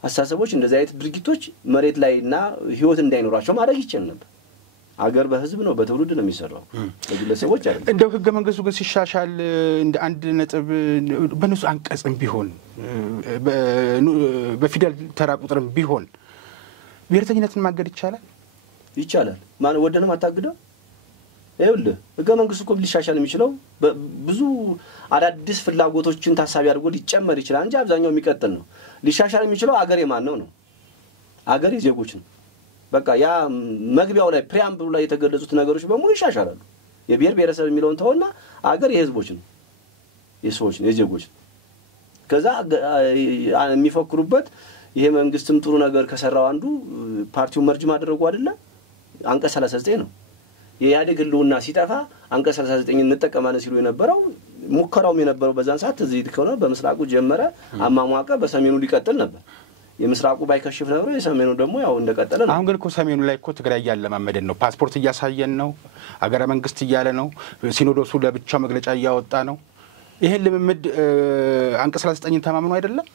አስተሳሰቦች እንደዚህ አይነት ድርጊቶች መሬት ላይና ህይወት እንዳይኖራቸው ማድረግ ይችል ነበር አገር በህዝብ ነው በትውልድ ነው የሚሰራው ለግለሰቦች አይደለም እንደው ህገ መንግስቱ ግን ሲሻሻል እንደ አንድ ነጥብ በንሱ አንቀጽም ቢሆን በፊደል ተራ ቁጥርም ቢሆን ብሔርተኝነትን ማገድ ይቻላል ማን ወደነ ማታግደው ይኸውልህ ህገ መንግስቱ እኮ ሊሻሻል የሚችለው ብዙ አዳዲስ ፍላጎቶችን ታሳቢ አድርጎ ሊጨመር ይችላል እንጂ አብዛኛው የሚቀጥል ነው ሊሻሻል የሚችለው አገር የማን ነው አገር የዜጎች ነው በቃ ያ መግቢያው ላይ ፕሪያምብሉ ላይ የተገለጹት ነገሮች በሙሉ ይሻሻላሉ የብሔር ብሔረሰብ የሚለውን ተውና አገር የህዝቦች ነው የሰዎች ነው የዜጎች ከዛ የሚፈክሩበት ይሄ መንግስትም ጥሩ ነገር ከሰራው አንዱ ፓርቲው መርጅ ማድረጉ አይደለ አንቀጽ 39 ነው የያዴ ግሉና ሲጣፋ አንቀጽ 39 እንጠቀማለን ሲሉ የነበረው ሙከራው የነበረው በዛን ሰዓት እዚህ ከሆነ በመስራቁ ጀመረ አማማቀ በሰሜኑ ሊቀጥል ነበር የመስራቁ ባይከሽፍ ነበር የሰሜኑ ደግሞ ያው እንደቀጠለ ነው አሁን ግን እኮ ሰሜኑ ላይ እኮ ትግራይ ያለማመደን ነው ፓስፖርት እያሳየን ነው አገረ መንግስት እያለ ነው ሲኖዶሱ ለብቻው መግለጫ እያወጣ ነው ይሄን ልምምድ አንቀጽ 39 ተማምኖ አይደለም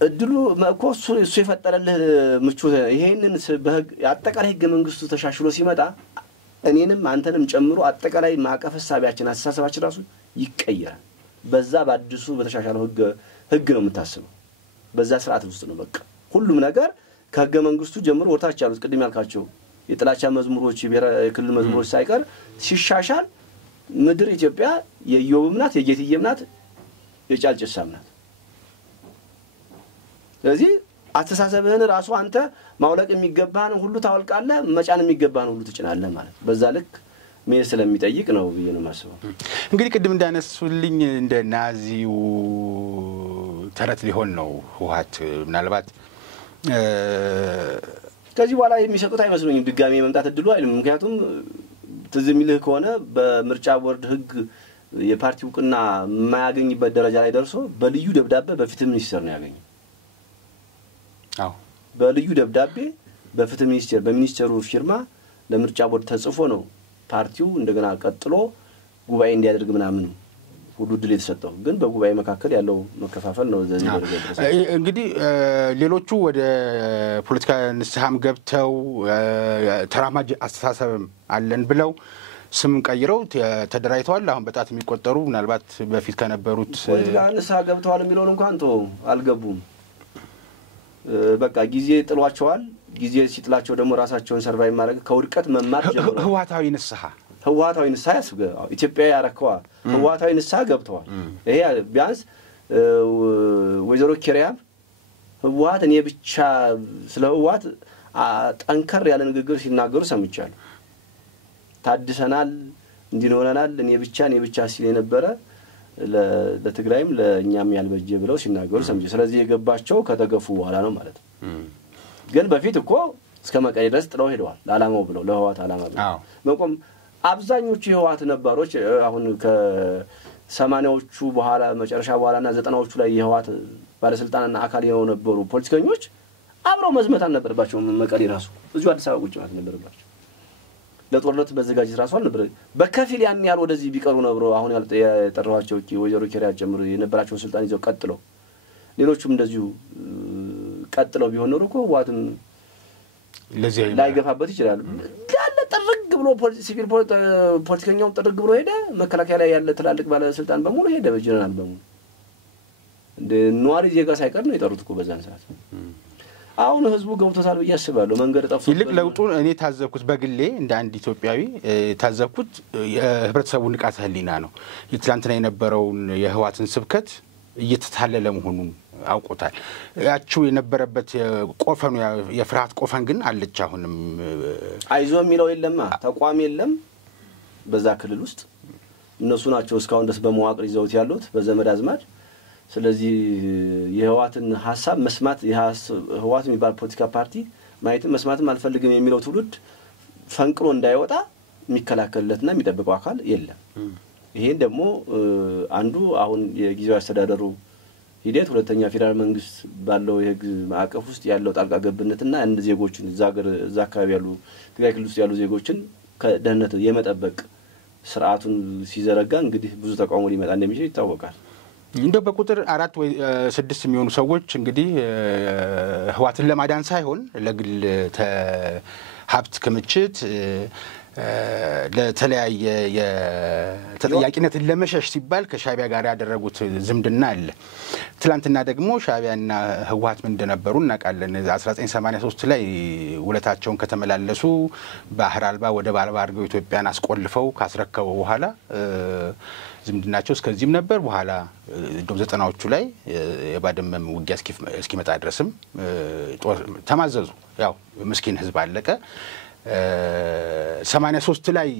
እድሉ መኮሱ እሱ የፈጠረልህ ምቹ ይሄንን በህግ አጠቃላይ ህገ መንግስቱ ተሻሽሎ ሲመጣ እኔንም አንተንም ጨምሮ አጠቃላይ ማቀፍ ሐሳባችን አስተሳሰባችን ራሱ ይቀየራል በዛ ባድሱ በተሻሻለው ህግ ነው የምታስበው በዛ ስርዓት ውስጥ ነው በቃ ሁሉም ነገር ከህገ መንግስቱ ጀምሮ ወርታች ያሉት ቅድም ያልካቸው የጥላቻ መዝሙሮች የክልል መዝሙሮች ሳይቀር ሲሻሻል ምድር ኢትዮጵያ የዮብምናት የጌትየምናት የጫልጭሳምናት ስለዚህ አስተሳሰብህን ራሱ አንተ ማውለቅ የሚገባህን ሁሉ ታወልቃለህ መጫን የሚገባህን ሁሉ ትጭናለህ ማለት በዛ ልክ ምን ስለሚጠይቅ ነው ብዬ ማስበው እንግዲህ ቅድም እንዳነሱልኝ እንደ ናዚው ተረት ሊሆን ነው ህወሓት ምናልባት ከዚህ በኋላ የሚሰጡት አይመስሉኝም ድጋሚ መምጣት እድሉ አይልም ምክንያቱም ትዝሚልህ ከሆነ በምርጫ ቦርድ ህግ የፓርቲው ቅና ማያገኝበት ደረጃ ላይ ደርሶ በልዩ ደብዳቤ በፍትህ ሚኒስቴር ነው ያገኘው በልዩ ደብዳቤ በፍትህ ሚኒስቴር በሚኒስቴሩ ፊርማ ለምርጫ ቦርድ ተጽፎ ነው ፓርቲው እንደገና ቀጥሎ ጉባኤ እንዲያደርግ ምናምን ሁሉ ድል የተሰጠው ግን በጉባኤ መካከል ያለው መከፋፈል ነው ዘንድ እንግዲህ ሌሎቹ ወደ ፖለቲካ ንስሐም ገብተው ተራማጅ አስተሳሰብም አለን ብለው ስም ቀይረው ተደራይተዋል አሁን በጣት የሚቆጠሩ ምናልባት በፊት ከነበሩት ፖለቲካ ንስሐ ገብተዋል የሚለውን እንኳን አልገቡም በቃ ጊዜ ጥሏቸዋል ጊዜ ሲጥላቸው ደግሞ ራሳቸውን ሰርቫይቭ ማድረግ ከውድቀት መማር ጀምሮ ህዋታዊ ንስሐ ያስገ ኢትዮጵያ ያረከዋ ህዋታዊ ንስሐ ገብተዋል ይሄ ቢያንስ ወይዘሮ ኪሪያም ህዋት እኔ ብቻ ስለ ህዋት ጠንከር ያለ ንግግር ሲናገሩ ሰምቻለሁ ታድሰናል እንዲኖረናል እኔ ብቻ ሲል የነበረ ለትግራይም ለኛም ያልበጀ ብለው ሲናገሩ ሰምቼ ስለዚህ የገባቸው ከተገፉ በኋላ ነው ማለት ነው ግን በፊት እኮ እስከ መቀሌ ድረስ ጥለው ሄደዋል ለዓላማው ብለው ለህዋት ዓላማ ብለው መቆም አብዛኞቹ የህዋት ነባሮች አሁን ከ80ዎቹ በኋላ መጨረሻ በኋላና 90ዎቹ ላይ የህዋት ባለስልጣናና አካል የሆኑ ነበሩ ፖለቲከኞች አብረው መዝመት አልነበረባቸው መቀሌ ራሱ እዚሁ አዲስ አበባ ቁጭ ማለት ነበረባቸው ለጦርነት በዘጋጅት ራሱ አልነበረ በከፊል ያን ያህል ወደዚህ ቢቀሩ ነብሮ አሁን ያልጠራዋቸው ወይዘሮ ኪሪያ ጀምሮ የነበራቸው ስልጣን ይዘው ቀጥለው ሌሎችም እንደዚሁ ቀጥለው ቢሆን ኖሮ እኮ ህዋትም ለዚህ ላይገፋበት ይችላል ያለ ጥርግ ብሎ ሲቪል ፖለቲከኛው ጥርግ ብሎ ሄደ መከላከያ ላይ ያለ ትላልቅ ባለስልጣን በሙሉ ሄደ በጀነራል በሙሉ እንደ ኗሪ ዜጋ ሳይቀር ነው የጠሩት እኮ በዛን ሰዓት አሁን ህዝቡ ገብቶታል በያስባለሁ መንገድ ጠፍቶ ይልቅ ለውጡ እኔ ታዘብኩት በግሌ እንደ አንድ ኢትዮጵያዊ ታዘብኩት የህብረተሰቡ ንቃተ ህሊና ነው የትላንትና የነበረውን የህዋትን ስብከት እየተታለለ መሆኑን አውቆታል ያቺው የነበረበት ቆፈኑ የፍርሃት ቆፈን ግን አለች አሁንም አይዞ የሚለው የለማ ተቋም የለም በዛ ክልል ውስጥ እነሱ ናቸው እስካሁን ደስ በመዋቅር ይዘውት ያሉት በዘመድ አዝማድ ስለዚህ የህዋትን ሐሳብ መስማት የህዋት የሚባል ፖለቲካ ፓርቲ ማየትም መስማትም አልፈልግም የሚለው ትውልድ ፈንቅሎ እንዳይወጣ የሚከላከልለትና የሚጠብቀው አካል የለም ይሄን ደግሞ አንዱ አሁን የጊዜው አስተዳደሩ ሂደት ሁለተኛ ፌደራል መንግስት ባለው የህግ ማዕቀፍ ውስጥ ያለው ጣልቃ ገብነትና እንደ ዜጎችን ዛገር ዛካባቢ ያሉ ትግራይ ክልል ውስጥ ያሉ ዜጎችን ከደህንነት የመጠበቅ ስርዓቱን ሲዘረጋ እንግዲህ ብዙ ተቃውሞ ሊመጣ እንደሚችል ይታወቃል። እንደው በቁጥር 4 ወይ 6 የሚሆኑ ሰዎች እንግዲህ ህዋትን ለማዳን ሳይሆን ለግል ሀብት ክምችት ለተለያየ የተጠያቂነትን ለመሸሽ ሲባል ከሻዕቢያ ጋር ያደረጉት ዝምድና አለ። ትላንትና ደግሞ ሻዕቢያና ህዋት ምን እንደነበሩ እናውቃለን። 1983 ላይ ውለታቸውን ከተመላለሱ ባህር አልባ ወደብ አልባ አድርገው ኢትዮጵያን አስቆልፈው ካስረከቡ በኋላ ዝምድናቸው እስከዚህም ነበር። በኋላ እንደው 90ዎቹ ላይ የባድመም ውጊያ እስኪመጣ ድረስም ተማዘዙ። ያው ምስኪን ህዝብ አለቀ። 83 ላይ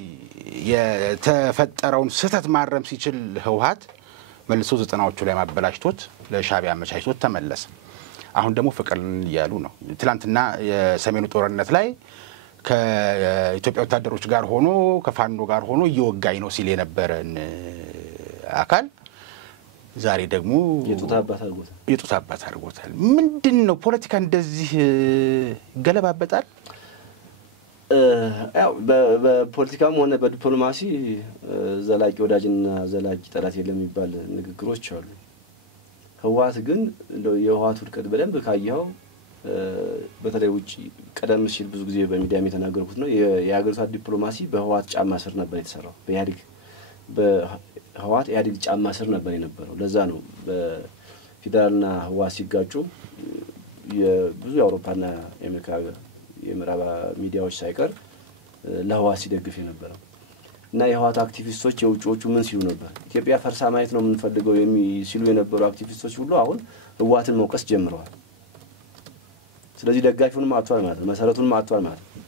የተፈጠረውን ስህተት ማረም ሲችል ህወሓት መልሶ 90ዎቹ ላይ ማበላሽቶት ለሻዕቢያ አመቻችቶት ተመለሰ። አሁን ደግሞ ፍቅርን እያሉ ነው። ትላንትና የሰሜኑ ጦርነት ላይ ከኢትዮጵያ ወታደሮች ጋር ሆኖ ከፋኖ ጋር ሆኖ እየወጋኝ ነው ሲል የነበረን አካል ዛሬ ደግሞ የጡት አባት አድርጎታል። ምንድነው ፖለቲካ እንደዚህ ገለባበጣል? ያው በፖለቲካም ሆነ በዲፕሎማሲ ዘላቂ ወዳጅና ዘላቂ ጠላት የለም የሚባል ንግግሮች አሉ። ህወሓት ግን የህወሓት ውድቀት በደንብ ካየው በተለይ ውጪ ቀደም ሲል ብዙ ጊዜ በሚዲያም የተናገርኩት ነው። የሀገሪቷ ዲፕሎማሲ በህወሓት ጫማ ስር ነበር የተሰራው። በህወሓት ኢህአዴግ ጫማ ስር ነበር የነበረው። ለዛ ነው በፌደራልና ህወሓት ሲጋጩ የብዙ የአውሮፓና የአሜሪካ የምዕራብ ሚዲያዎች ሳይቀር ለህወሓት ሲደግፍ የነበረው እና የህወሓት አክቲቪስቶች የውጪዎቹ ምን ሲሉ ነበር? ኢትዮጵያ ፈርሳ ማየት ነው የምንፈልገው ሲሉ የነበሩ አክቲቪስቶች ሁሉ አሁን ህወሓትን መውቀስ ጀምረዋል። ስለዚህ ደጋፊውንም አጥቷል ማለት ነው፣ መሰረቱንም አጥቷል ማለት ነው።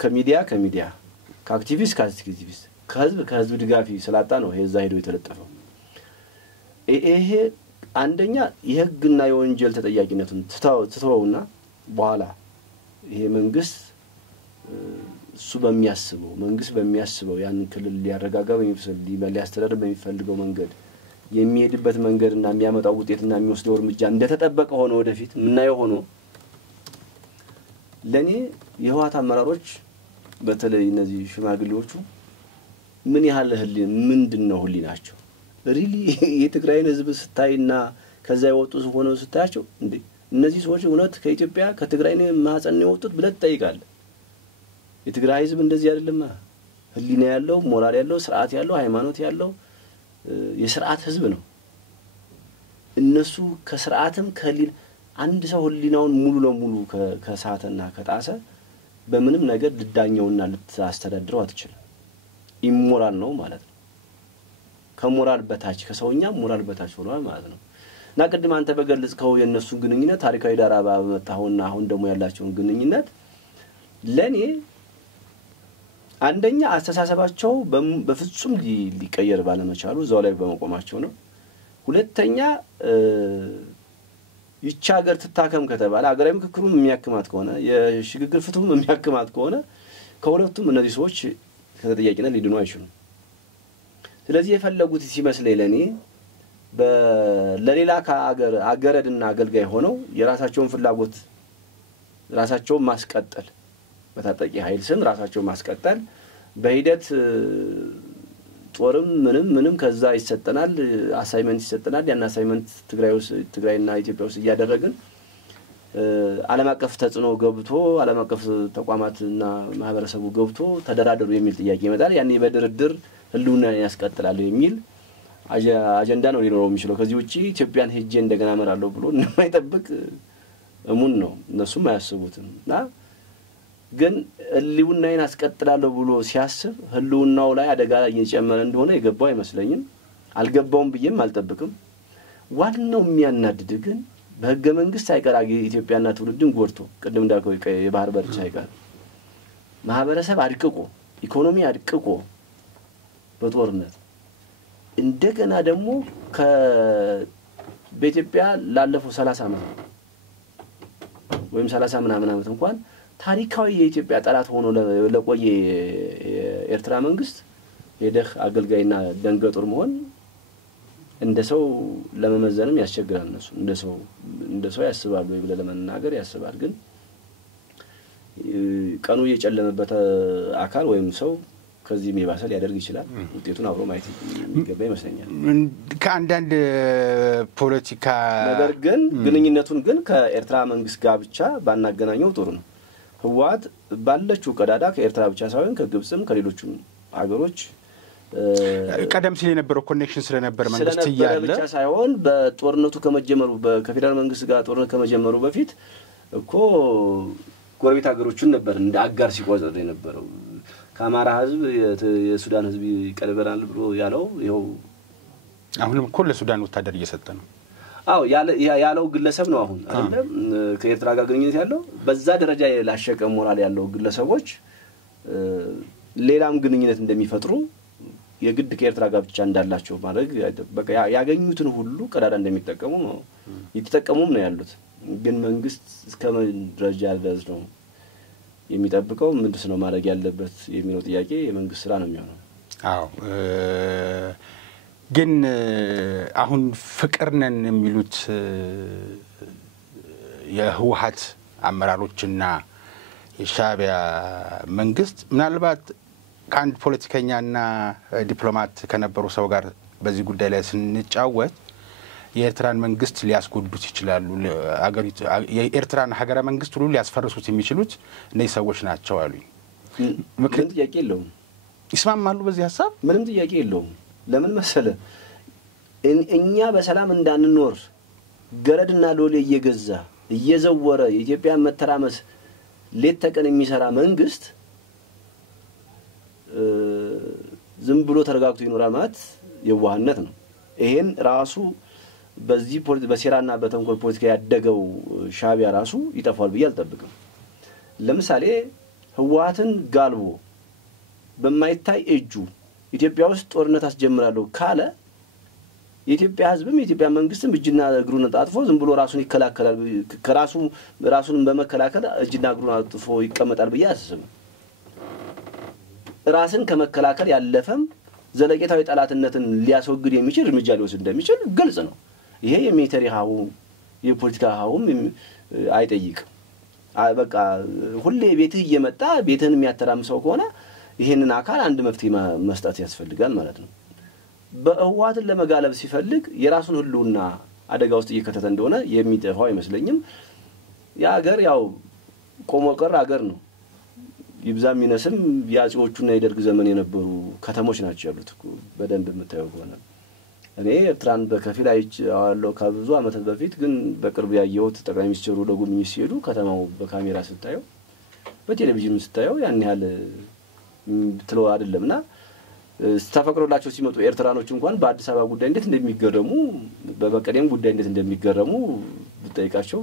ከሚዲያ ከአክቲቪስት ከህዝብ ድጋፊ ስላጣ ነው እዛ ሄዶ የተለጠፈው። ይሄ አንደኛ የህግና የወንጀል ተጠያቂነቱን ትተውና በኋላ ይሄ መንግስት እሱ በሚያስበው ያን ክልል ሊያረጋጋ ሊያስተዳድር በሚፈልገው መንገድ የሚሄድበት መንገድና የሚያመጣው ውጤትና የሚወስደው እርምጃ እንደተጠበቀ ሆኖ ወደፊት ምናየው ሆኖ ለኔ የህወሓት አመራሮች በተለይ እነዚህ ሽማግሌዎቹ ምን ያህል ምንድነው ህሊናቸው ሪሊ የትግራይን ህዝብ ስታይና ከዛ የወጡ ሆነው ስታያቸው እንዴ እነዚህ ሰዎች እውነት ከኢትዮጵያ ከትግራይ ማህፀን የወጡት ብለህ ትጠይቃለህ። የትግራይ ህዝብ እንደዚህ አይደለም። ህሊና ያለው ሞራል ያለው ስርዓት ያለው ሃይማኖት ያለው የስርዓት ህዝብ ነው። እነሱ ከስርዓትም ከህሊና አንድ ሰው ህሊናውን ሙሉ ለሙሉ ከሳተና ከጣሰ በምንም ነገር ልዳኘውና ልታስተዳድረው አትችልም። ኢሞራል ነው ማለት ነው። ከሞራል በታች ከሰውኛ ሞራል በታች ሆኗል ማለት ነው። እና ቅድም አንተ በገለጽከው የነሱ ግንኙነት ታሪካዊ ዳራ ባመጣውና አሁን ደግሞ ያላቸውን ግንኙነት ለኔ አንደኛ አስተሳሰባቸው በፍጹም ሊቀየር ባለመቻሉ እዛው ላይ በመቆማቸው ነው። ሁለተኛ ይቺ ሀገር ትታከም ከተባለ ሀገራዊ ምክክሩም የሚያክማት ከሆነ የሽግግር ፍትሁም የሚያክማት ከሆነ ከሁለቱም እነዚህ ሰዎች ከተጠያቂነት ሊድኑ አይችሉም። ስለዚህ የፈለጉት ሲመስለኝ ለኔ ለሌላ አገረድና አገልጋይ ሆነው የራሳቸውን ፍላጎት ራሳቸውን ማስቀጠል በታጠቂ ኃይል ስም ራሳቸውን ማስቀጠል በሂደት ጦርም ምንም ከዛ ይሰጠናል አሳይመንት ይሰጠናል ያን አሳይመንት ትግራይና ኢትዮጵያ ውስጥ ያደረግን ዓለም አቀፍ ተጽዕኖ ገብቶ ዓለም አቀፍ ተቋማትና ማህበረሰቡ ገብቶ ተደራደሩ የሚል ጥያቄ ይመጣል። ያኔ በድርድር ህልውና ያስቀጥላል የሚል አጀንዳ ነው ሊኖረው የሚችለው። ከዚህ ውጪ ኢትዮጵያን ሄጄ እንደገና መራለሁ ብሎ የማይጠብቅ እሙን ነው እነሱም አያስቡትምና ግን ህልውናዬን አስቀጥላለሁ ብሎ ሲያስብ ህልውናው ላይ አደጋ ላይ እየጨመረ እንደሆነ የገባው አይመስለኝም። አልገባውም ብዬም አልጠብቅም። ዋናው የሚያናድድ ግን በህገ መንግስት አይቀራጊ ኢትዮጵያና ትውልድን ጎርቶ ቅድም እንዳልከው የባህር በር ሳይቀር ማህበረሰብ አድቅቆ ኢኮኖሚ አድቅቆ በጦርነት እንደገና ደግሞ በኢትዮጵያ ላለፈው 30 ዓመት ወይም 30 ምናምን ዓመት እንኳን ታሪካዊ የኢትዮጵያ ጠላት ሆኖ ለቆየ ኤርትራ መንግስት የደህ አገልጋይና ደንገጡር መሆን እንደሰው ለመመዘንም ያስቸግራል። እነሱ እንደሰው ያስባሉ ወይ ብለ ለመናገር ያስባል። ግን ቀኑ የጨለመበት አካል ወይም ሰው ከዚህ የሚባሰ ሊያደርግ ይችላል ውጤቱን አብሮ ማየት የሚገባ ይመስለኛል ከአንዳንድ ፖለቲካ ነገር ግን ግንኙነቱን ግን ከኤርትራ መንግስት ጋር ብቻ ባናገናኘው ጥሩ ነው ህወሓት ባለችው ቀዳዳ ከኤርትራ ብቻ ሳይሆን ከግብጽም ከሌሎችም አገሮች ቀደም ሲል የነበረው ኮኔክሽን ስለነበር መንግስት ይያለ ብቻ ሳይሆን በጦርነቱ ከመጀመሩ ከፌደራል መንግስት ጋር ጦርነት ከመጀመሩ በፊት እኮ ጎረቤት ሀገሮችን ነበር እንደ አጋር ሲቆጥር የነበረው ከአማራ ህዝብ የሱዳን ህዝብ ይቀርበናል ብሎ ያለው ይሄው አሁንም እኮ ለሱዳን ወታደር እየሰጠ ነው አው ያለው ግለሰብ ነው አሁን አይደለም ከኤርትራ ጋር ግንኙነት ያለው በዛ ደረጃ ላሸቀ ሞራል ያለው ግለሰቦች ሌላም ግንኙነት እንደሚፈጥሩ የግድ ከኤርትራ ጋር ብቻ እንዳላቸው ማለት በቃ ያገኙትን ሁሉ ቀዳዳ እንደሚጠቀሙ ነው ይተጠቀሙም ነው ያሉት ግን መንግስት እስከመድረጃ ድረስ ነው የሚጠብቀው ምንድነው ማድረግ ያለበት የሚለው ጥያቄ የመንግስት ስራ ነው የሚሆነው አዎ ግን አሁን ፍቅርነን የሚሉት የህወሓት አመራሮችና የሻዕቢያ መንግስት ምናልባት ከአንድ ፖለቲከኛና ዲፕሎማት ከነበሩ ሰው ጋር በዚህ ጉዳይ ላይ ስንጫወት የኤርትራን መንግስት ሊያስጎዱት ይችላሉ አገሪቱ የኤርትራን ሀገረ መንግስት ሁሉ ሊያስፈርሱት የሚችሉት እነዚህ ሰዎች ናቸው አሉኝ ምንም ጥያቄ የለውም ይስማማሉ በዚህ ሐሳብ ምንም ጥያቄ የለውም ለምን መሰለ እኛ በሰላም እንዳንኖር ገረድና ሎሌ እየገዛ እየዘወረ የኢትዮጵያን መተራመስ ሌት ተቀን የሚሰራ መንግስት ዝም ብሎ ተረጋግቶ ይኖራል ማለት የዋህነት ነው ይሄን ራሱ በዚህ በሴራና በተንኮል ፖለቲካ ያደገው ሻዕቢያ ራሱ ይጠፋል ብዬ አልጠብቅም ለምሳሌ ህወሓትን ጋልቦ በማይታይ እጁ ኢትዮጵያ ውስጥ ጦርነት አስጀምራለሁ ካለ የኢትዮጵያ ህዝብም የኢትዮጵያ መንግስትም እጅና እግሩን አጥፎ ዝም ብሎ ራሱን ይከላከላል ራሱን በመከላከል እጅና እግሩን አጥፎ ይቀመጣል ብዬ አስባለሁ ራስን ከመከላከል ያለፈም ዘለቄታዊ ጣላትነትን ሊያስወግድ የሚችል እርምጃ ሊወስድ እንደሚችል ግልጽ ነው ይሄ የሚሊተሪ ሃው የፖለቲካ ሃውም አይጠይቅ በቃ ሁሌ ቤትህ እየመጣ ቤትህን የሚያተራምሰው ከሆነ ይሄንን አካል አንድ መፍትሄ መስጠት ያስፈልጋል ማለት ነው በህወሓትን ለመጋለብ ሲፈልግ የራሱን ሁሉና አደጋ ውስጥ እየከተተ እንደሆነ የሚጠፋው አይመስለኝም ያ ሀገር ያው ቆሞ ቀር ሀገር ነው ይብዛም ይነስም ያጽዎቹና የደርግ ዘመን የነበሩ ከተሞች ናቸው ያሉት በደንብ የምታየው ከሆነ እኔ ኤርትራን በከፊል አይቻለሁ ከብዙ አመታት በፊት ግን በቅርብ ያየሁት ጠቅላይ ሚኒስትሩ ለጉብኝት ሲሄዱ ከተማው በካሜራ ስታየው በቴሌቪዥን ስታየው ያን ያህል ትለው አይደለምና ተፈቅሮላቸው ሲመጡ ኤርትራኖች እንኳን በአዲስ አበባ ጉዳይ እንዴት እንደሚገረሙ በመቀሌም ጉዳይ እንዴት እንደሚገረሙ ብጠይቃቸው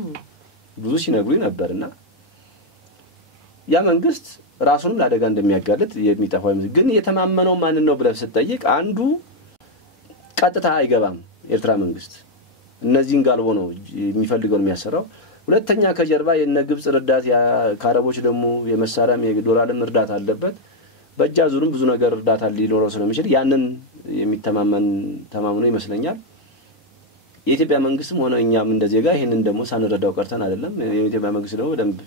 ብዙ ሲነግሩኝ ነበርና ያ መንግስት ራሱንም ለአደጋ እንደሚያጋልጥ የሚጠፋው ግን የተማመነው ማን ነው ብለህ ስትጠይቅ አንዱ ቀጥታ አይገባም ኤርትራ መንግስት እነዚህን ጋልቦ ነው የሚፈልገው የሚያሰራው ሁለተኛ ከጀርባ የነ ግብጽ ረዳት ከአረቦች ደግሞ የመሳሪያም የዶላርም እርዳታ አለበት በእጃዙርም ብዙ ነገር እርዳታ ሊኖረው ስለሚችል ያንን ተማምኖ ይመስለኛል የኢትዮጵያ መንግስትም ሆነ እኛም እንደዚህጋ ይሄንን ደግሞ ሳንረዳው ቀርተን አይደለም የኢትዮጵያ መንግስት ደግሞ በደንብ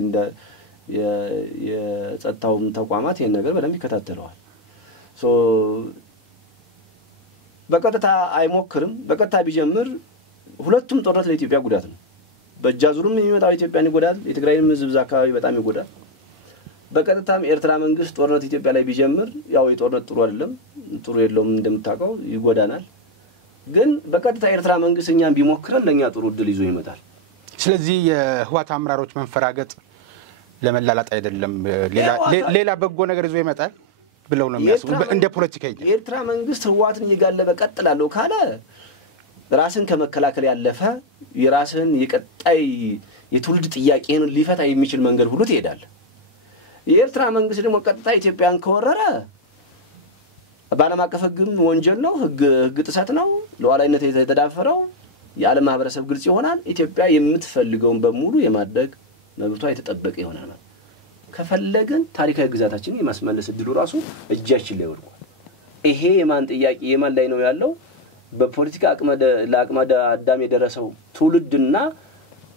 እንደ የጸጥታውም ተቋማት ይሄን ነገር በደንብ ይከታተለዋል በቀጥታ አይሞክርም በቀጥታ ቢጀምር ሁለቱም ጦርነት ለኢትዮጵያ ጉዳት ነው በእጃዙርም የሚመጣው ኢትዮጵያን ይጎዳል የትግራይም ህዝብ አካባቢ በጣም ይጎዳል በቀጥታም ኤርትራ መንግስት ጦርነት ኢትዮጵያ ላይ ቢጀምር ያው የጦርነት ጥሩ አይደለም ጥሩ የለውም እንደምታውቀው ይጎዳናል ግን በቀጥታ ኤርትራ መንግስት እኛን ቢሞክረን ለኛ ጥሩ ድል ይዞ ይመጣል ስለዚህ የህወሓት አመራሮች መንፈራገጥ ለመላላጥ አይደለም ሌላ በጎ ነገር ይዞ ይመጣል ብለው ነው የሚያስቡ እንደ ፖለቲከኛ የኤርትራ መንግስት ህወሓትን ይጋለበ ቀጥላለው ካለ ራስን ከመከላከል ያለፈ የራስን የቀጣይ የትውልድ ጥያቄን ሊፈታ የሚችል መንገድ ሁሉ ትሄዳል የኤርትራ መንግስት ደግሞ ቀጥታ ኢትዮጵያን ከወረረ ባለም አቀፍ ህግም ወንጀል ነው ህግ ጥሰት ነው ለዋላይነት የተዳፈረው የዓለም ማህበረሰብ ግልጽ ይሆናል ኢትዮጵያ የምትፈልገውን በሙሉ የማድረግ መብቷ የተጠበቀ ይሆናል ከፈለገን ታሪካዊ ግዛታችንን የማስመለስ እድሉ ራሱ እጃችን ላይ ወድቋል ይሄ የማን ጥያቄ የማን ላይ ነው ያለው በፖለቲካ ለአቅመደ አዳም የደረሰው ትውልድና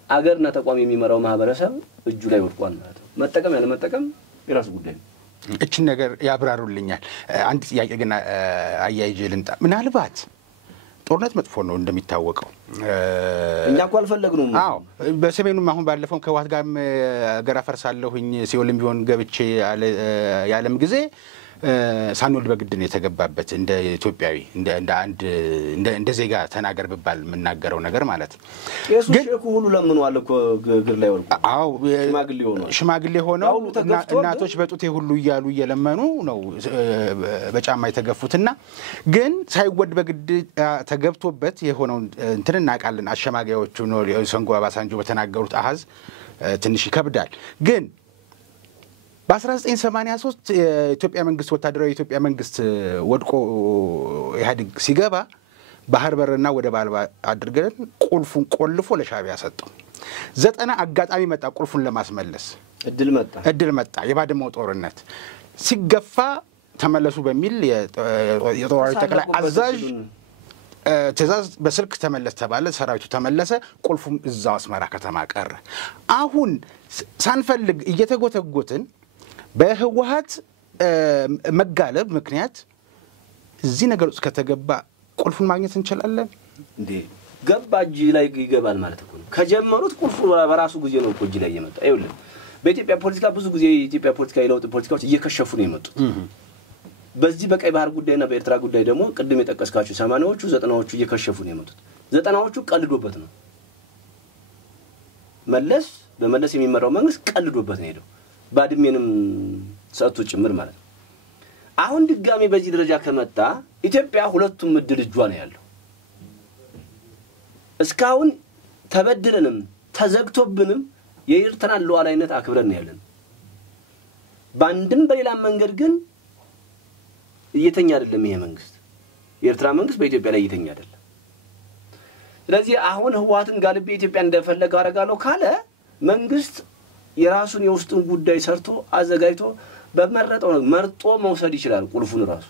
አገርና ተቋም የሚመራው ማህበረሰብ እጁ ላይ ወድቋል ማለት ነው መጠቀም ያለ መጠቀም የራሱ ጉዳይ ነው እቺን ነገር ያብራሩልኛል። አንድ ጥያቄ ግን አያይጄ ልምጣ። ምናልባት ጦርነት መጥፎ ነው እንደሚታወቀው እኛ እኮ አልፈለግንም። አዎ በሰሜኑም አሁን ባለፈው ከዋት ጋርም አገር አፈርሳለሁኝ ሲኦልም ቢሆን ገብቼ ያለም ጊዜ ሳንወልድ በግድ ነው የተገባበት እንደ ኢትዮጵያዊ እንደ ዜጋ ተናገር ብባል የምናገረው ነገር ማለት ነው። ግን ሁሉ ለምነዋል እኮ ግር ላይ ወልቁ። አዎ ሽማግሌ ሆነው እናቶች በጡቴ ሁሉ እያሉ እየለመኑ ነው በጫማ የተገፉትና ግን ሳይወድ በግድ ተገብቶበት የሆነው እንትን እናውቃለን። አሸማጋዮቹ ነው ሰንጎ አባሳንጆ በተናገሩት አሃዝ ትንሽ ይከብዳል። ግን በ1983 የኢትዮጵያ መንግስት ወታደራዊ የኢትዮጵያ መንግስት ወድቆ ኢህአዴግ ሲገባ ባህር በርና ወደ ባልባ አድርገን ቁልፉን ቆልፎ ለሻዕቢያ ሰጠው። 90 አጋጣሚ መጣ ቁልፉን ለማስመለስ እድል መጣ። የባድመው ጦርነት ሲገፋ ተመለሱ በሚል የጦር ጠቅላይ አዛዥ ትእዛዝ በስልክ ተመለስ ተባለ። ሰራዊቱ ተመለሰ። ቁልፉም እዛው አስመራ ከተማ ቀረ። አሁን ሳንፈልግ እየተጎተጎትን በህወሓት መጋለብ ምክንያት እዚህ ነገር ውስጥ ከተገባ ቁልፉን ማግኘት እንችላለን እንዴ? ገባ እጅ ላይ ይገባል ማለት እኮ ነው። ከጀመሩት ቁልፉ በራሱ ጊዜ ነው እኮ እጅ ላይ የመጣ። ይኸውልህ በኢትዮጵያ ፖለቲካ ብዙ ጊዜ የኢትዮጵያ ፖለቲካ የለውጥ ፖለቲካዎች እየከሸፉ ነው የመጡት። በዚህ በቀይ ባህር ጉዳይና በኤርትራ ጉዳይ ደግሞ ቅድም የጠቀስካቸው 80ዎቹ 90ዎቹ እየከሸፉ ነው የመጡት። 90ዎቹ ቀልዶበት ነው በመለስ የሚመራው መንግስት ቀልዶበት ነው ሄደው ባድሜንም ሰጥቶ ጭምር ማለት ነው። አሁን ድጋሚ በዚህ ደረጃ ከመጣ ኢትዮጵያ ሁለቱም እድል እጇ ነው ያለው። እስካሁን ተበድለንም ተዘግቶብንም የኤርትራን ሉዓላዊነት አክብረን ነው ያለን። ባንድም በሌላ መንገድ ግን እየተኛ አይደለም ይሄ መንግስት። የኤርትራ መንግስት በኢትዮጵያ ላይ እየተኛ አይደለም። ስለዚህ አሁን ህወሓትን ጋልቤ ኢትዮጵያ እንደፈለገ አረጋለሁ ካለ መንግስት የራሱን የውስጡን ጉዳይ ሰርቶ አዘጋጅቶ በመረጠው ነው መርጦ መውሰድ ይችላል። ቁልፉን ራሱ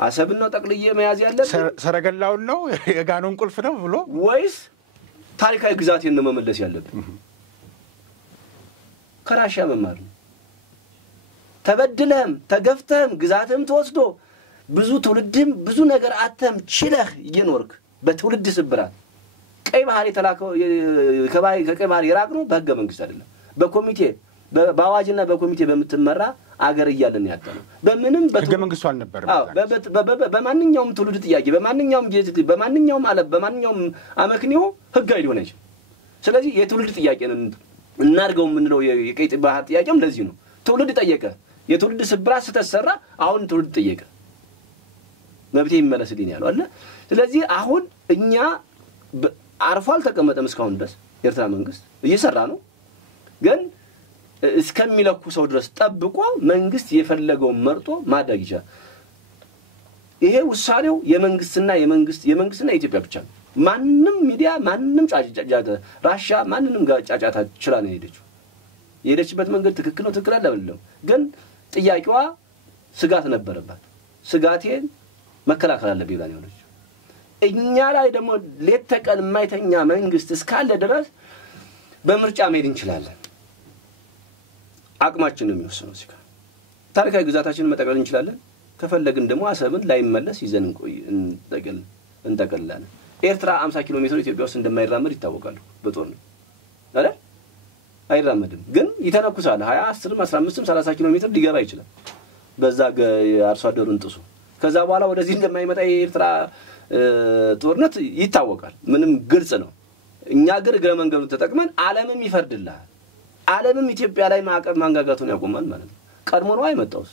አሰብን ነው ጠቅልዬ መያዝ ያለበት ሰረገላውን ነው የጋኖን ቁልፍ ነው ብሎ ወይስ ታሪካዊ ግዛቴን ነው መመለስ ያለበት? ከራሺያ መማር ነው። ተበድለም ተገፍተም ግዛትም ተወስዶ ብዙ ትውልድም ብዙ ነገር አተም ችለህ እየኖርክ በትውልድ ስብራት ቀይ ባህር የተላከው ከቀይ ባህር የራቅ ነው በህገ መንግስት አይደለም። በኮሚቴ በአዋጅና በኮሚቴ በመትመራ አገር ይያለን ያጣው በምንም በህገ መንግስቱ አልነበረም። በማንኛውም ትውልድ ጥያቄ በማንኛውም ዓለም በማንኛውም አመክንዮ ህጋዊ ሊሆን አይችልም። ስለዚህ የትውልድ ጥያቄ እናርገው ምንለው የቀይ ባህር ጥያቄም ለዚህ ነው። ትውልድ ጠየቀ፣ የትውልድ ስብራት ተሰራ፣ አሁን ትውልድ ጠየቀ፣ መብቴ ይመለስልኝ ያለው አለ። ስለዚህ አሁን እኛ አርፏል ተቀመጠም እስካሁን ድረስ ኤርትራ መንግስት እየሰራ ነው። ግን እስከሚለኩ ሰው ድረስ ጠብቆ መንግስት የፈለገው መርጦ ማዳግ ይችላል። ይሄ ውሳኔው የመንግስትና የኢትዮጵያ ብቻ ነው። ማንንም ሚዲያ ማንንም ጫጫታ ራሻ ማንንም ጋር ጫጫታ ይችላል ነው የሄደችበት መንገድ ትክክል ነው ትክክል አይደለም። ግን ጥያቄዋ ስጋት ነበረባት። ስጋቴን መከላከል አለብኝ ብላ ነው ያለችው። እኛ ላይ ደግሞ ሌት ተቀን የማይተኛ መንግስት እስካለ ድረስ በምርጫ መሄድ እንችላለን። አቅማችን ነው የሚወስነው። ሲካ ታሪካዊ ግዛታችንን መጠቅለል እንችላለን። ከፈለግን ደግሞ አሰብን ላይመለስ ይዘን እንጠቅልላለን። ኤርትራ 50 ኪሎ ሜትር ኢትዮጵያ ውስጥ እንደማይራመድ ይታወቃል። በጦር ነው አይደል? አይራመድም። ግን ይተነኩሳል 20 10 15 30 ኪሎ ሜትር ሊገባ ይችላል። በዛ አርሶ አደሩን ጥሱ ከዛ በኋላ ወደዚህ እንደማይመጣ የኤርትራ ጦርነት ይታወቃል። ምንም ግልጽ ነው። እኛ እግረ መንገዱን ተጠቅመን ዓለምም ይፈርድልሃል። ዓለምም ኢትዮጵያ ላይ ማዕቀብ ማንጋጋቱን ያቆማል ማለት ነው። ቀድሞ ነው አይመጣውስ።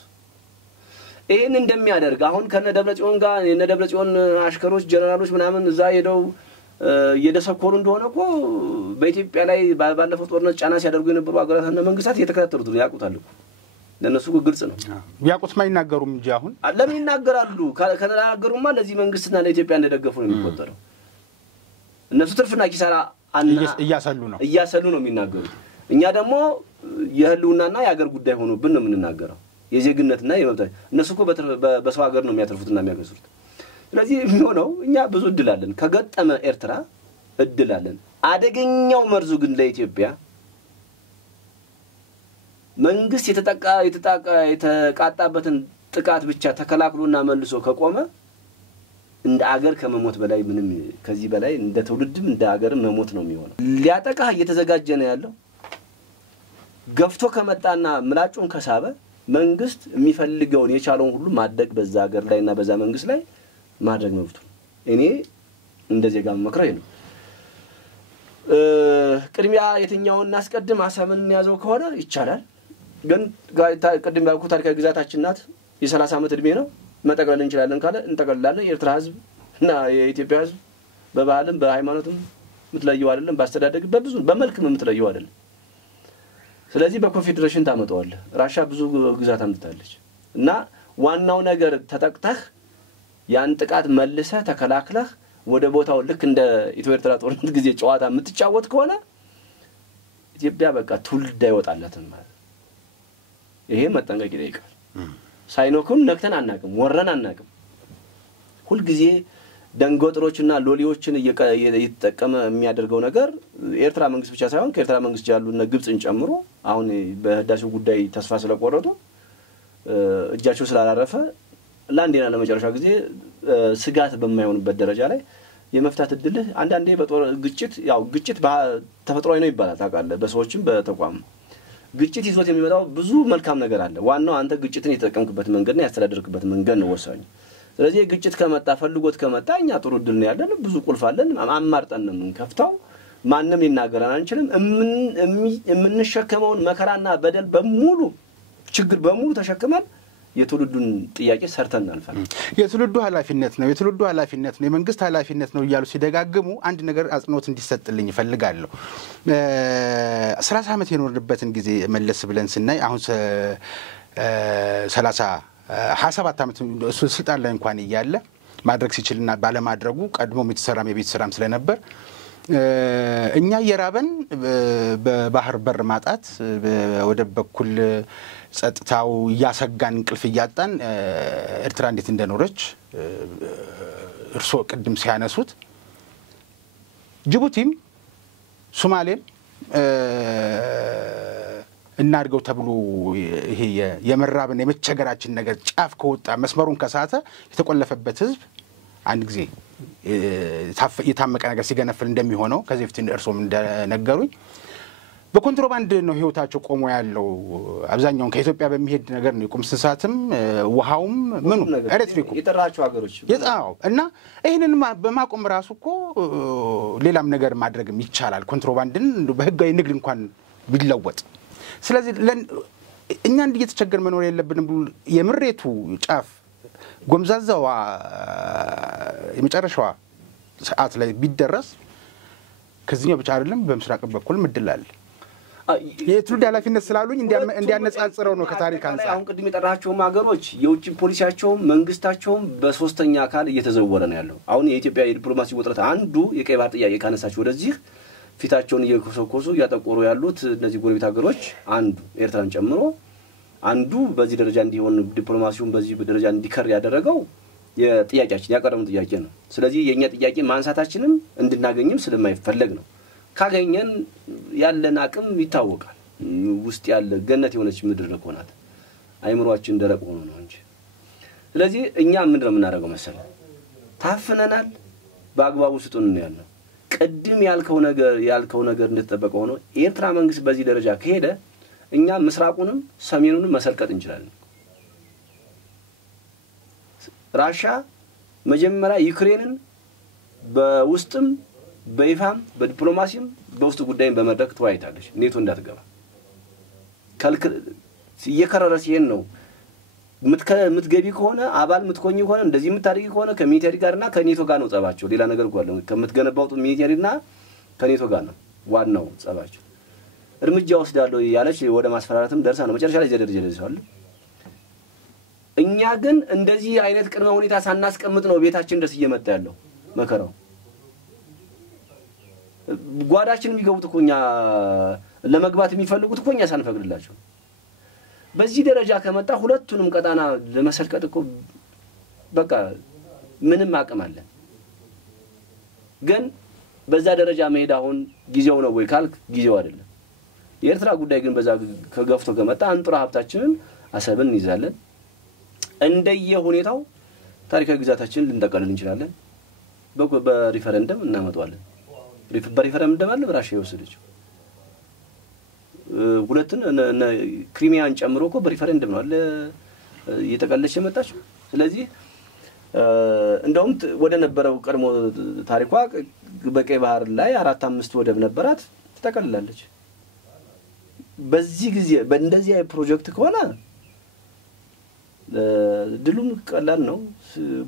ይሄን እንደሚያደርግ አሁን ከነደብረጽዮን ጋር የነደብረጽዮን አሽከሮች ጀነራሎች ምናምን እዛ ሄደው እየደሰኮሩ እንደሆነ እኮ በኢትዮጵያ ላይ ባለፈው ጦርነት ጫና ሲያደርጉ የነበሩ አገራትና መንግስታት እየተከታተሉት ነው። ያውቁታል እኮ ለነሱ ግልጽ ነው። ያውቁት ማይናገሩም እንጂ አሁን ለምን ይናገራሉ? ከተናገሩማ ለዚህ መንግስትና ለኢትዮጵያ እንደደገፉ ነው የሚቆጠረው። እነሱ ትርፍና ኪሳራ እያሰሉ ነው የሚናገሩት። እኛ ደግሞ የህልውናና የሀገር ጉዳይ ሆኖብን ነው የምንናገረው። የዜግነትና የመብት እነሱ እኮ በሰው ሀገር ነው የሚያተርፉትና የሚያገዙት። ስለዚህ የሚሆነው እኛ ብዙ እድል አለን። ከገጠመ ኤርትራ እድል አለን። አደገኛው መርዙ ግን ለኢትዮጵያ መንግስት የተቃጣበትን ጥቃት ብቻ ተከላክሎና መልሶ ከቆመ እንደ አገር ከመሞት በላይ ምንም ከዚህ በላይ እንደ ትውልድም እንደ አገርም መሞት ነው የሚሆነው ሊያጠቃ እየተዘጋጀ ነው ያለው ገፍቶ ከመጣና ምላጩን ከሳበ መንግስት የሚፈልገውን የቻለውን ሁሉ ማድረግ በዛ ሀገር ላይና በዛ መንግስት ላይ ማድረግ መብቱ እኔ እንደዚህ ጋር መክረኝ ነው ቅድሚያ የትኛውን እናስቀድም አሰምን ያዘው ከሆነ ይቻላል ግን ቅድም ያልኩ ታሪካዊ ግዛታችን ናት የ30 ዓመት እድሜ ነው መጠቅለል እንችላለን ካለ እንጠቅልላለን የኤርትራ ህዝብ እና የኢትዮጵያ ህዝብ በባህልም በሃይማኖትም ምትለየው አይደለም ባስተዳደግ በብዙ በመልክም ምትለየው አይደለም ስለዚህ በኮንፌደሬሽን ታመጣዋለህ ራሻ ብዙ ግዛት አምጥታለች እና ዋናው ነገር ተጠቅተህ ያን ጥቃት መልሰህ ተከላክለህ ወደ ቦታው ልክ እንደ ኢትዮ ኤርትራ ጦርነት ጊዜ ጨዋታ የምትጫወት ከሆነ ኢትዮጵያ በቃ ትውልድ አይወጣላትም ማለት ይሄ መጠንቀቅ ይጠይቃል ሳይኖኩን ነክተን አናቅም ወረን አናቅም ሁሉ ጊዜ ደንጎጥሮችና ሎሊዎችን እየተጠቀመ የሚያደርገው ነገር ኤርትራ መንግስት ብቻ ሳይሆን ከኤርትራ መንግስት ያሉና ግብጽን ጨምሮ አሁን በህዳሴው ጉዳይ ተስፋ ስለቆረጡ እጃቸው ስላላረፈ ላንዴና ለመጨረሻ ጊዜ ስጋት በማይሆንበት ደረጃ ላይ የመፍታት እድል አንድ አንዴ በጦር ግጭት ያው ግጭት ተፈጥሯዊ ነው ይባላል ታውቃለህ በሰዎችም በተቋም ግጭት ይዞት የሚመጣው ብዙ መልካም ነገር አለ ዋናው አንተ ግጭትን የተጠቀምክበት መንገድና ያስተዳደርክበት መንገድ ነው ወሳኝ ስለዚህ ግጭት ከመጣ ፈልጎት ከመጣ እኛ ጥሩ ድል ነው ያለን ብዙ ቁልፍ አለን አማርጠን ነው የምንከፍተው ማንንም ይናገራን አንችልም የምንሸከመውን መከራና በደል በሙሉ ችግር በሙሉ ተሸክመን የትውልዱን ጥያቄ ሰርተን አልፈናል የትውልዱ ኃላፊነት ነው የመንግስት ኃላፊነት ነው ይያሉ ሲደጋግሙ አንድ ነገር አጽንኦት እንዲሰጥልኝ ይፈልጋለሁ 30 ዓመት የኖርንበትን ጊዜ መለስ ብለን ስናይ አሁን 27 ዓመት ስልጣን ላይ እንኳን ይያለ ማድረግ ሲችልና ባለማድረጉ ቀድሞ የተሰራም የቤት ስራም ስለነበር እኛ የራበን በባህር በር ማጣት ወደ በኩል ጸጥታው ያሰጋን እንቅልፍ ያጣን ኤርትራ እንዴት እንደኖረች እርሶ ቅድም ሲያነሱት ጅቡቲም ሶማሌም እናርገው ተብሎ ይሄ የመራብን የመቸገራችን ነገር ጫፍ ከወጣ መስመሩን ከሳተ የተቆለፈበት ህዝብ አንድ ጊዜ የታመቀ ነገር ሲገነፍል እንደሚሆነው ከዚህ በፊት እርሶም እንደነገሩኝ በኮንትሮባንድ ነው ህይወታቸው ቆሞ ያለው አብዛኛውን ከኢትዮጵያ በሚሄድ ነገር ነው የቁምስሳትም ውሃውም ምኑ ኤሌክትሪኩ የጠራቸው ሀገሮች የጣው እና ይሄንን በማቆም ራሱ እኮ ሌላም ነገር ማድረግም ይቻላል ኮንትሮባንድን በህጋዊ ንግድ እንኳን ቢለወጥ ስለዚህ እኛ እንድየተቸገር መኖር የለብንም የምሬቱ ጫፍ ጎምዛዛው የመጨረሻው ሰዓት ላይ ቢደረስ ከዚህኛው ብቻ አይደለም በምስራቅ በኩል ምድላል የትውልድ ኃላፊነት ስላሉኝ እንዲያነጻጽረው ነው ከታሪክ አንፃር አሁን ቅድም የጠራቸው ሀገሮች የውጭ ፖሊሲያቸው መንግስታቸው በሶስተኛ አካል እየተዘወረ ነው ያለው አሁን የኢትዮጵያ የዲፕሎማሲ ውጥረት አንዱ የቀይ ባህር ጥያቄ ካነሳቸው ወደዚህ ፊታቸውን እየኮሰኮሱ ያጠቆሩ ያሉት እነዚህ ጎረቤት ሀገሮች አንዱ ኤርትራን ጨምሮ አንዱ በዚህ ደረጃ እንዲሆን ዲፕሎማሲውን በዚህ ደረጃ እንዲከር ያደረገው የጥያቄያችን ያቀረቡት ጥያቄ ነው ስለዚህ የኛ ጥያቄ ማንሳታችንም እንድናገኝም ስለማይፈልግ ነው ካገኘን ያለን አቅም ይታወቃል ውስጥ ያለ ገነት የሆነች ምድር ለቆናት አይምሮአችን ደረቅ ሆኖ ነው እንጂ ስለዚህ እኛ ምንድነው የምናደርገው መሰለህ ታፍነናል በአግባቡ ስጡን ነው ያለው ቅድም ያልከው ነገር እንደተጠበቀ ሆኖ ኤርትራ መንግስት በዚህ ደረጃ ከሄደ እኛ ምስራቁንም ሰሜኑንም መሰልቀጥ እንችላለን ራሻ መጀመሪያ ዩክሬንን በውስጥም በይፋም በዲፕሎማሲም በውስጥ ጉዳይም በመድረክ ተወያይታለች ኔቶ እንዳትገባ እየከረረ ሲሄን ነው ምትገቢ ከሆነ አባል ምትኮኝ ከሆነ እንደዚህ ምታደርጊ ከሆነ ከሚሊተሪ ጋርና ከኔቶ ጋር ነው ጸባቸው ሌላ ነገር እኮ አለ ከምትገነባው ሚሊተሪና ከኔቶ ጋር ነው ዋናው ጸባቸው እርምጃ ወስዳለሁ ያለች ወደ ማስፈራራትም ደርሳ ነው መጨረሻ ላይ ደረጃ እኛ ግን እንደዚህ አይነት ቅድመ ሁኔታ ሳናስቀምጥ ነው ቤታችን ድረስ እየመጣ ያለው መከራው ጓዳችን የሚገቡት እኮኛ ለመግባት የሚፈልጉት እኮኛ ሳንፈቅድላቸው በዚህ ደረጃ ከመጣ ሁለቱንም ቀጣና ለመሰልቀጥ እኮ በቃ ምንም አቅም አለ ግን በዛ ደረጃ መሄድ አሁን ጊዜው ነው ወይ ካልክ ጊዜው አይደለም የኤርትራ ጉዳይ ግን በዛ ከገፍቶ ከመጣ አንጥራ ሀብታችንን አሰብን ይዛለን እንደየ ሁኔታው ታሪካዊ ግዛታችንን ልንጠቀልል እንችላለን በሪፈረንደም እናመጣዋለን በሪፈረንደም አለ ራሽያ ወሰደችው ሁለቱን ክሪሚያን ጨምሮ እኮ በሪፈረንደም ነው አለ እየተቀለለች የመጣችው ስለዚህ እንደውም ወደ ነበረው ቀድሞ ታሪኳ በቀይ ባህር ላይ 4-5 ወደብ ነበራት ተጠቀልላለች በዚህ ጊዜ በእንደዚህ አይ ፕሮጀክት ከሆነ ድሉም ቀላል ነው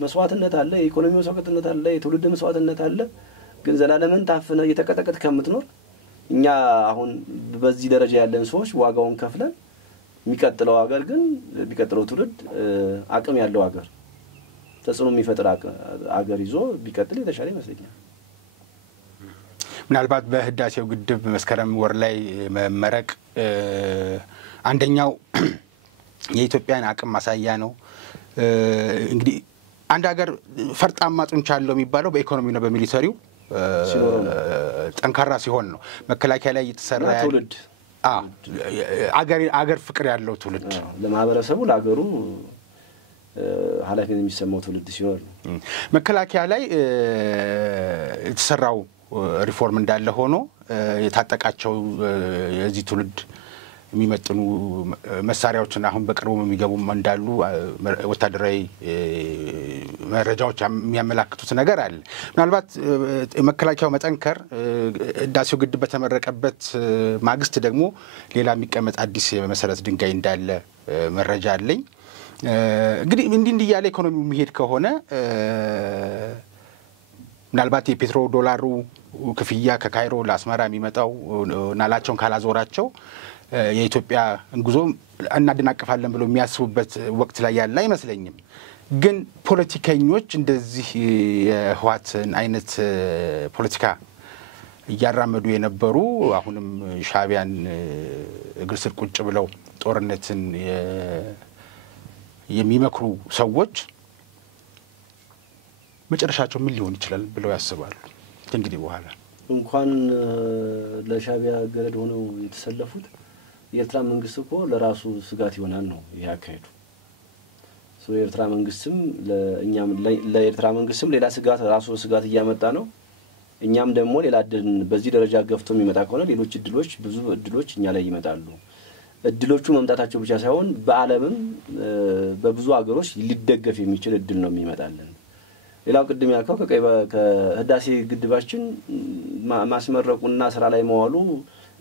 መስዋዕትነት አለ ኢኮኖሚ መስዋዕትነት አለ የትውልድ መስዋዕትነት አለ ግን ዘላለምን ታፍነ እየተቀጠቀጥ ከምትኖር እኛ አሁን በዚህ ደረጃ ያለን ሰዎች ዋጋውን ከፍለን የሚቀጥለው ሀገር ግን ቢቀጥለው ትውልድ አቅም ያለው ሀገር ተጽዕኖ የሚፈጥር ሀገር ይዞ ቢቀጥል የተሻለ ይመስለኛል ምናልባት በህዳሴው ግድብ መስከረም ወር ላይ መመረቅ አንደኛው የኢትዮጵያን አቅም ማሳያ ነው እንግዲህ አንድ ሀገር ፈርጣማ ጡንቻ አለው የሚባለው በኢኮኖሚና በሚሊተሪው ጠንካራ ሲሆን ነው መከላከያ ላይ የተሰራ ትውልድ አገር ፍቅር ያለው ትውልድ ለማህበረሰቡ ለሀገሩ ኃላፊነት የሚሰማው ትውልድ ሲሆን መከላከያ ላይ የተሰራው ሪፎርም እንዳለ ሆኖ የታጠቃቸው የዚህ ትውልድ የሚመጥኑ መሳሪያዎችን አሁን በቅርቡ የሚገቡ እንዳሉ ወታደራዊ መረጃዎች የሚያመላክቱት ነገር አለ ምናልባት መከላከያው መጠንከር ህዳሴው ግድብ በተመረቀበት ማግስት ደግሞ ሌላ የሚቀመጥ አዲስ የመሰረት ድንጋይ እንዳለ መረጃ አለኝ እንግዲህ እንዲህ ያለ ኢኮኖሚው የሚሄድ ከሆነ ምናልባት የፔትሮ ዶላሩ ክፍያ ከካይሮ ለአስመራ የሚመጣው ናላቸውን ካላዞራቸው የኢትዮጵያ እንጉዞ እናደናቀፋለን ብለው የሚያስቡበት ወቅት ላይ ያለ አይመስለኝም ግን ፖለቲከኞች እንደዚህ የህዋትን አይነት ፖለቲካ እያራመዱ የነበሩ አሁንም ሻዕቢያን እግር ስር ቁጭ ብለው ጦርነትን የሚመክሩ ሰዎች መጨረሻቸው ምን ሊሆን ይችላል ብለው ያስባሉ እንግዲህ በኋላ እንኳን ለሻዕቢያ ገረድ ሆነው የተሰለፉት የኤርትራ መንግስት እኮ ለራሱ ስጋት ይሆናል ነው ያካሄዱ የኤርትራ መንግስትም ለኤርትራ መንግስትም ሌላ ስጋት ራሱ ስጋት እያመጣ ነው እኛም ደግሞ ሌላ በዚህ ደረጃ ገፍቶ የሚመጣ ከሆነ ሌሎች እድሎች ብዙ እድሎች እኛ ላይ ይመጣሉ እድሎቹ መምጣታቸው ብቻ ሳይሆን በአለምም በብዙ ሀገሮች ሊደገፍ የሚችል እድል ነው የሚመጣልን ሌላው ቅድም ያልከው ከህዳሴ ግድባችን ማስመረቁና ስራ ላይ መዋሉ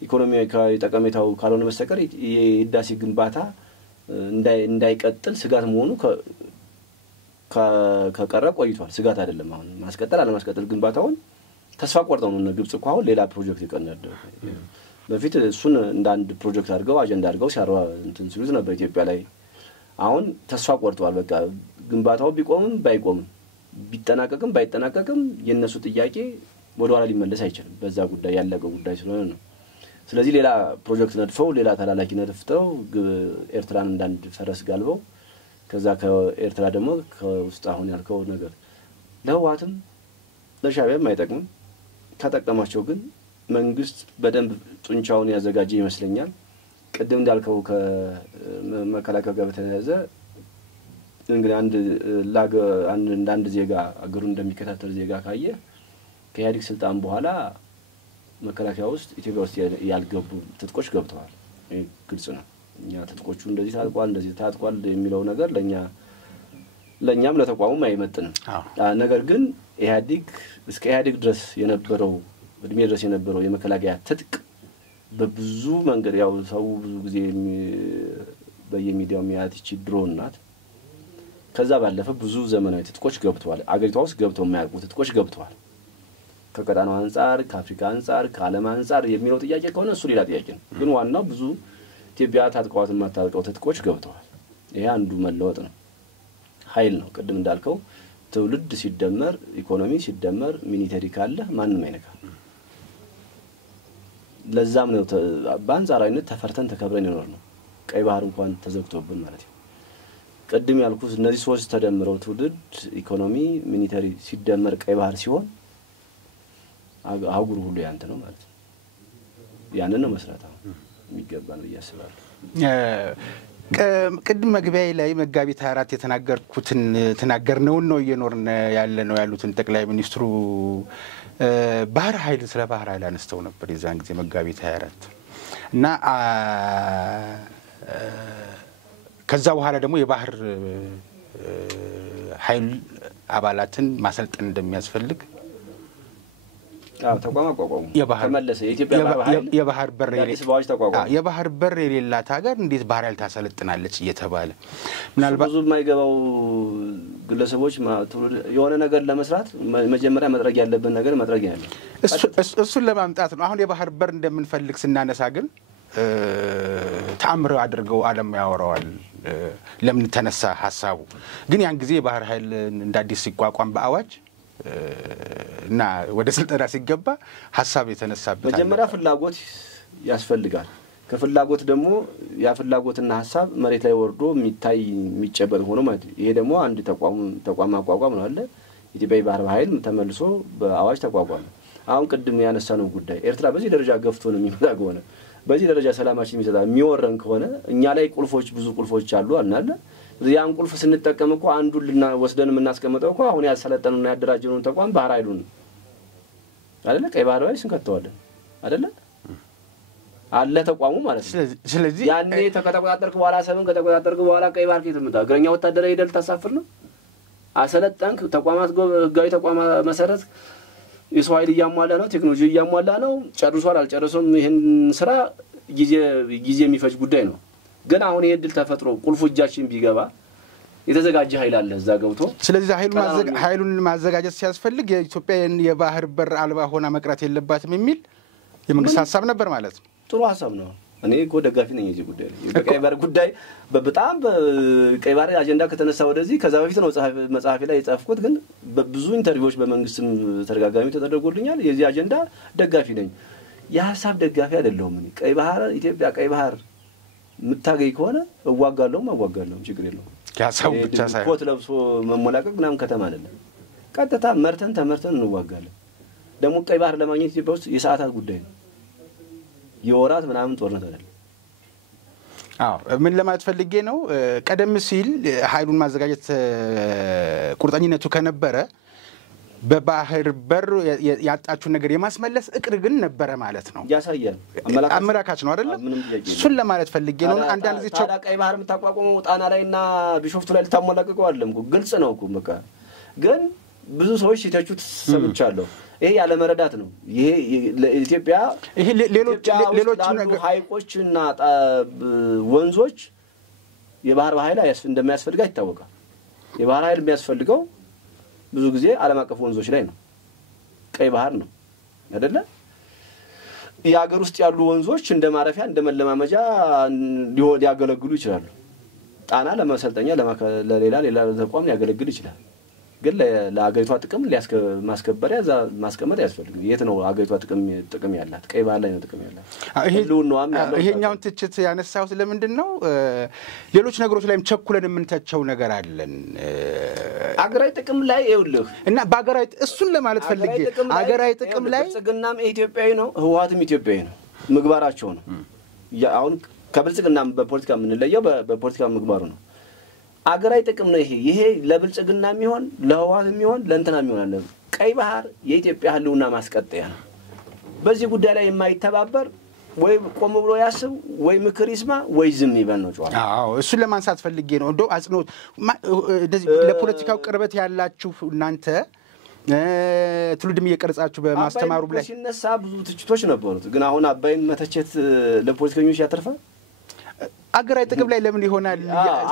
ኢኮኖሚያዊ ጠቀሜታው ካልሆነ በስተቀር የህዳሴ ግንባታ እንዳይቀጥል ስጋት መሆኑ ከቀረ ቆይቷል ስጋት አይደለም አሁን ማስቀጠል አለማስቀጠል ግንባታውን ተስፋ ቆርጠው ነው ግብጽ እኮ አሁን ሌላ ፕሮጀክት ይቀናል በፊት እሱን እንደ አንድ ፕሮጀክት አድርገው አጀንዳ አድርገው ሲያሯ እንትን ሲሉት ነበር ኢትዮጵያ ላይ አሁን ተስፋ ቆርጠዋል በቃ ግንባታው ቢቆምም ባይቆምም ቢጠናቀቅም ባይጠናቀቅም የነሱ ጥያቄ ወደ ኋላ ሊመለስ አይችልም በዛ ጉዳይ ያለቀው ጉዳይ ስለሆነ ነው ስለዚህ ሌላ ፕሮጀክት ነድፈው ሌላ ተላላኪ ነድፈው ኤርትራን እንዳንድ ፈረስ ጋልበው ከዛ ከኤርትራ ደግሞ ከውስጥ አሁን ያልከው ነገር ለህዋትም ለሻዕቢያም አይጠቅምም ከተጠቀማቸው ግን መንግስት በደንብ ጡንቻውን ያዘጋጀ ይመስለኛል ቅድም እንዳልከው ከመከላከያ ጋር በተያያዘ እንግዲህ አንድ ዜጋ አገሩን እንደሚከታተል ዜጋ ካየ ከኢህአዴግ ስልጣን በኋላ መከላከያ ውስጥ ኢትዮጵያ ውስጥ ያልገቡ ትጥቆች ገብተዋል ግልጽ ነው እኛ ትጥቆቹ እንደዚህ ታጥቋል የሚለው ነገር ለኛም ለተቋሙም አይመጥንም ነገር ግን እስከ ኢህአዴግ ድረስ የነበረው እድሜ ድረስ የነበረው የመከላከያ ትጥቅ በብዙ መንገድ ያው ሰው ብዙ ጊዜ በየሚዲያው የሚያትች ድሮን ናት ከዛ ባለፈ ብዙ ዘመናዊ ትጥቆች ገብተዋል አገሪቷ ውስጥ ገብተው የማያውቁ ትጥቆች ገብተዋል ከቀጣናው አንፃር ከአፍሪካ አንፃር ከዓለም አንፃር የሚለው ጥያቄ ከሆነ እሱ ሌላ ጥያቄ ነው ግን ዋናው ብዙ ኢትዮጵያ ታጥቋት የማታውቀው ትጥቆች ገብተዋል ይሄ አንዱ መለወጥ ነው ኃይል ነው ቅድም እንዳልከው ትውልድ ሲደመር ኢኮኖሚ ሲደመር ሚሊተሪ ካለ ማንንም አይነካም ለዛም ነው በአንጻራዊነት ተፈርተን ተከብረን ይኖር ነው ቀይ ባህር እንኳን ተዘግቶብን ማለት ነው ቅድም ያልኩት እነዚህ ሶስት ተደምረው ትውልድ ኢኮኖሚ ሚሊተሪ ሲደመር ቀይ ባህር ሲሆን አህጉሩ ሁሉ ያንተ ነው ማለት ነው ያንን ነው መስራት የሚገባ ነው ያስባል። ቅድም መግቢያዬ ላይ መጋቢት 24 የተናገርኩትን ተናገርነውን ነው እየኖርን ያለ ነው ያሉትን ጠቅላይ ሚኒስትሩ ባህር ኃይል ስለ ባህር ኃይል አነስተው ነበር የዛን ጊዜ መጋቢት 24 እና ከዛ በኋላ ደግሞ የባህር ኃይል አባላትን ማሰልጠን እንደሚያስፈልግ ተቋም አቋቋሙ ተመለሰ። የኢትዮጵያ የባህር በር የሌላት ሀገር እንዴት ባህር ኃይል ታሰለጥናለች እየተባለ ምናልባት ብዙ የማይገባው ግለሰቦች የሆነ ነገር ለመስራት መጀመሪያ መድረግ ያለበት ነገር መድረግ ያለ እሱን ለማምጣት ነው። አሁን የባህር በር እንደምንፈልግ ስናነሳ ግን ተአምር አድርገው ዓለም ያወራዋል። ለምን ተነሳ ሐሳቡ? ግን ያን ጊዜ የባህር ኃይል እንደ አዲስ ሲቋቋም በአዋጅ እና ወደ ስልጠና ሲገባ ሐሳብ የተነሳበት መጀመሪያ ፍላጎት ያስፈልጋል። ከፍላጎት ደግሞ ያ ፍላጎትና ሐሳብ መሬት ላይ ወርዶ የሚታይ የሚጨበጥ ሆኖ ማለት ይሄ ደግሞ አንድ ተቋም አቋቋም ነው አለ። ኢትዮጵያ ባህር ኃይል ተመልሶ በአዋጅ ተቋቋመ። አሁን ቅድም ያነሳነው ጉዳይ ኤርትራ በዚህ ደረጃ ገፍቶ ነው የሚመጣው ሆነ በዚህ ደረጃ ሰላማችን የሚሰጣ የሚወረን ከሆነ እኛ ላይ ብዙ ቁልፎች አሉ አናለ ያን ቁልፍ ስንጠቀም እኮ አንዱን ወስደን እናስቀምጠው እኮ አሁን ያሰለጠኑና ያደራጀነውን ተቋም ባህር ኃይሉን አይደለ ቀይ ባህር ላይ ስንከተዋለን አይደለ አለ ተቋሙ ማለት ነው። ስለዚህ ያኔ ተከታተልክ በኋላ ሰብን ከተከታተልክ በኋላ ቀይ ባህር ከየትምጣ እግረኛ ወታደራዊ ሄደል ታሳፍር ነው አሰለጠንክ ተቋማት ህጋዊ ተቋማ መሰረት የሰው ኃይል እያሟላ ነው ቴክኖሎጂ እያሟላ ነው ጨርሷል አልጨረሰም ይሄን ስራ ጊዜ የሚፈጅ ጉዳይ ነው። ግን አሁን ይሄ ድል ተፈጥሮ ቁልፉ እጃችን ቢገባ የተዘጋጀ ኃይል አለ እዛ ገብቶ ስለዚህ ኃይሉን ማዘጋጀት ሲያስፈልግ የኢትዮጵያን የባህር በር አልባ ሆና መቅረት የለባትም የሚል የመንግስት ሐሳብ ነበር ማለት ነው። ጥሩ ሐሳብ ነው። እኔ እኮ ደጋፊ ነኝ የዚህ ጉዳይ የቀይ ባህር ጉዳይ በጣም በቀይ ባህር አጀንዳ ከተነሳ ወደዚህ ከዛ በፊት ነው መጽሐፌ ላይ የጻፍኩት ግን በብዙ ኢንተርቪዎች በመንግስትም ተደጋጋሚ ተደረጎልኛል። የዚህ አጀንዳ ደጋፊ ነኝ። የሐሳብ ደጋፊ አይደለሁም። እኔ ቀይ ባህር ኢትዮጵያ ቀይ ባህር ምታገይ ከሆነ እዋጋለሁ ችግር የለውም። ያሳው ብቻ ሳይሆን ኮት ለብሶ መሞላቀቅ ምናምን ከተማ አይደለም። ቀጥታ ተመርተን እንዋጋለን። ደግሞ ቀይ ባህር ለማግኘት ኢትዮጵያ ውስጥ የሰዓታት ጉዳይ ነው። የወራት ምናምን ጦርነት አይደለም። ምን ለማለት ፈልጌ ነው ቀደም ሲል ኃይሉን ማዘጋጀት ቁርጠኝነቱ ከነበረ በባህር በር ያጣችሁ ነገር የማስመለስ እቅድ ግን ነበረ ማለት ነው። ያሳያል አመላካች ነው አይደል? እሱን ለማለት ፈልጌ ነው። አንዳንድ ጊዜ ቀይ ባህር የምታቋቁመው ጣና ላይና ቢሾፍቱ ላይ ልታሞላቀቀው አይደለም እኮ ግልጽ ነው እኮ በቃ ግን ብዙ ሰዎች ሲተቹት ሰምቻለሁ። ይሄ ያለ መረዳት ነው። ይሄ ለኢትዮጵያ ይሄ ሌሎች ሀይቆችና ወንዞች የባህር ኃይል እንደሚያስፈልጋ ይታወቃል። የባህር ኃይል የሚያስፈልገው ብዙ ጊዜ ዓለም አቀፍ ወንዞች ላይ ነው። ቀይ ባህር ነው አይደለ? የሀገር ውስጥ ያሉ ወንዞች እንደ ማረፊያ እንደ መለማመጃ ሊያገለግሉ ይችላሉ። ጣና ለማሰልጠኛ ለሌላ ተቋም ሊያገለግል ይችላል። ግን ለአገሪቷ ጥቅም ማስከበሪያ ማስቀመጥ ያስፈልጋል። የት ነው አገሪቷ ጥቅም ያላት? ቀይ ባህር ላይ ነው ጥቅም ያላት። ይሄኛውን ትችት ያነሳው ስለምንድን ነው? ሌሎች ነገሮች ላይም ቸኩለን የምንተቸው ነገር አለን። አገራዊ ጥቅም ላይ ይውልህ እና በአገራዊ እሱን ለማለት ፈልጌ አገራዊ ጥቅም ላይ ብልጽግናም ኢትዮጵያዊ ነው፣ ህወሓትም ኢትዮጵያዊ ነው። ምግባራቸው ነው። አሁን ከብልጽግናም በፖለቲካ የምንለየው በፖለቲካ ምግባሩ ነው። አገራዊ ጥቅም ነው ይሄ ለብልጽግና የሚሆን ለህወሓት የሚሆን ለእንትና የሚሆን አለ። ቀይ ባህር የኢትዮጵያ ህልውና ማስቀጠያ ነው። በዚህ ጉዳይ ላይ የማይተባበር ወይ ቆም ብሎ ያስብ ወይ ምክር ይስማ ወይ ዝም ይበል ነው ጨዋታ። እሱን ለማንሳት ፈልጌ ነው። እንደው አጽኖት እንደዚህ ለፖለቲካው ቅርበት ያላችሁ እናንተ ትውልድም እየቀረጻችሁ በማስተማሩ ላይ ሲነሳ ብዙ ትችቶች ነበሩት። ግን አሁን አባይን መተቸት ለፖለቲከኞች ያተርፋል? አገራዊ ጥቅም ላይ ለምን ይሆናል?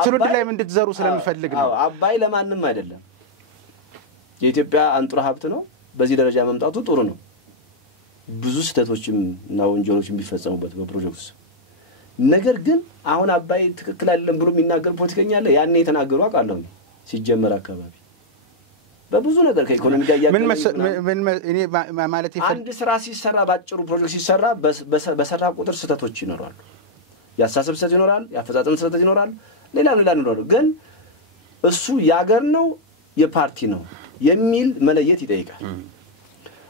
ትውልድ ላይ ምን እንድትዘሩ ስለምፈልግ ነው። አባይ ለማንም አይደለም። የኢትዮጵያ አንጡራ ሀብት ነው። በዚህ ደረጃ መምጣቱ ጥሩ ነው። ብዙ ስህተቶችም እና ወንጀሎችም ቢፈጸሙበት በፕሮጀክቱ ነገር ግን አሁን አባይ ትክክል አይደለም ብሎ የሚናገር ፖለቲከኛ አለ። ያኔ የተናገሩ አቃለሁ ሲጀመር አካባቢ በብዙ ነገር ከኢኮኖሚ ጋር ምን እኔ ማለት አንድ ስራ ሲሰራ ባጭሩ ፕሮጀክት ሲሰራ በሰራ ቁጥር ስህተቶች ይኖራሉ። ያሳሰብ ስህተት ይኖራል፣ ያፈጻጸም ስህተት ይኖራል፣ ሌላ ይኖራል። ግን እሱ ያገር ነው የፓርቲ ነው የሚል መለየት ይጠይቃል።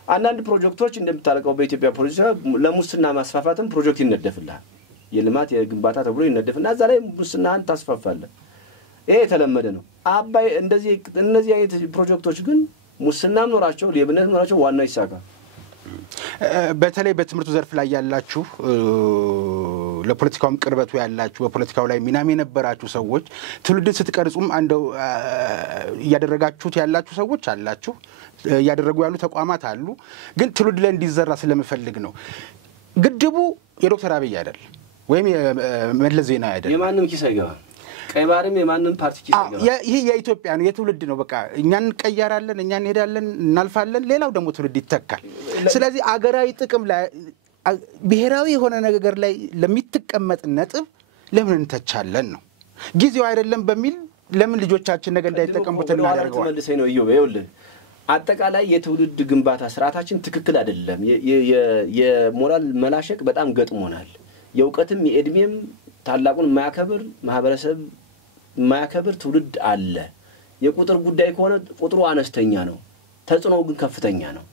አንዳንድ ፕሮጀክቶች እንደምታለቀው በኢትዮጵያ ፕሮጀክት ለሙስና ማስፋፋትም ፕሮጀክት ይነደፍልሃል። የልማት የግንባታ ተብሎ ይነደፍና እዛ ላይ ሙስናን ታስፋፋለህ ይሄ የተለመደ ነው አባይ እንደዚህ እነዚህ አይነት ፕሮጀክቶች ግን ሙስናም ኖራቸው ሌብነት ኖራቸው ዋና ይሳካ በተለይ በትምህርቱ ዘርፍ ላይ ያላችሁ ለፖለቲካውም ቅርበቱ ያላችሁ በፖለቲካው ላይ ሚናም የነበራችሁ ሰዎች ትውልድን ስትቀርጹም አንደው ያደረጋችሁት ያላችሁ ሰዎች አላችሁ ያደረጉ ያሉ ተቋማት አሉ ግን ትውልድ ላይ እንዲዘራ ስለምፈልግ ነው ግድቡ የዶክተር አብይ አይደል ወይም የመለስ ዜናዊ አይደል የማንም ኪስ አይገባ ቀይ ባህርም የማንም ፓርቲ ኪስ አይገባ ይሄ የኢትዮጵያ ነው የትውልድ ነው በቃ እኛን ቀያራለን እኛን ሄዳለን እናልፋለን ሌላው ደግሞ ትውልድ ይተካል ስለዚህ አገራዊ ጥቅም ላይ ብሔራዊ የሆነ ነገር ላይ ለሚተቀመጥ ነጥብ ለምን እንተቻለን ነው ጊዜው አይደለም በሚል ለምን ልጆቻችን ነገ እንዳይጠቀሙበት እናደርገዋለን ተመልሰኝ ነው ይኸውልህ አጠቃላይ የትውልድ ግንባታ ስርዓታችን ትክክል አይደለም የሞራል መላሸቅ በጣም ገጥሞናል የውቀትም የእድሜም ታላቁን ማያከብር ማህበረሰብ ማያከብር ትውልድ አለ የቁጥር ጉዳይ ከሆነ ቁጥሩ አነስተኛ ነው ተጽኖው ግን ከፍተኛ ነው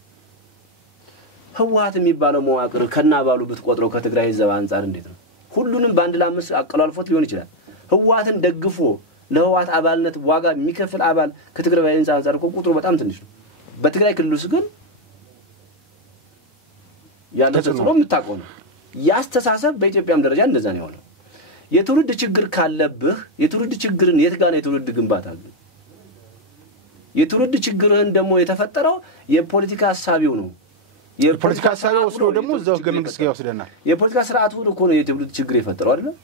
ህዋት የሚባለው መዋቅር ከናባሉ ብትቆጥረው ከትግራይ ህዝብ አንፃር እንዴት ነው ሁሉንም ባንድ ለአምስት አቀላልፎት ሊሆን ይችላል ህዋትን ደግፎ ለህዋት አባልነት ዋጋ የሚከፍል አባል ከትግራይ ህዝብ አንፃር ቁጥሩ በጣም ትንሽ ነው በትግራይ ክልል ውስጥ ግን ያለው ተጽኖ የምታውቀው ነው ያስተሳሰብ በኢትዮጵያም ደረጃ እንደዛ ነው ያለው የትውልድ ችግር ካለብህ የትውልድ ችግርን የት ጋር ነው የትውልድ ግንባታ የትውልድ ችግርን ደግሞ የተፈጠረው የፖለቲካ ሐሳቢው ነው የፖለቲካ ሐሳቢው ወስዶ ደግሞ እዛው ገመንግስት ጋር ወስደናል የፖለቲካ ስርዓቱ እኮ ነው የትውልድ ችግር የፈጠረው አይደል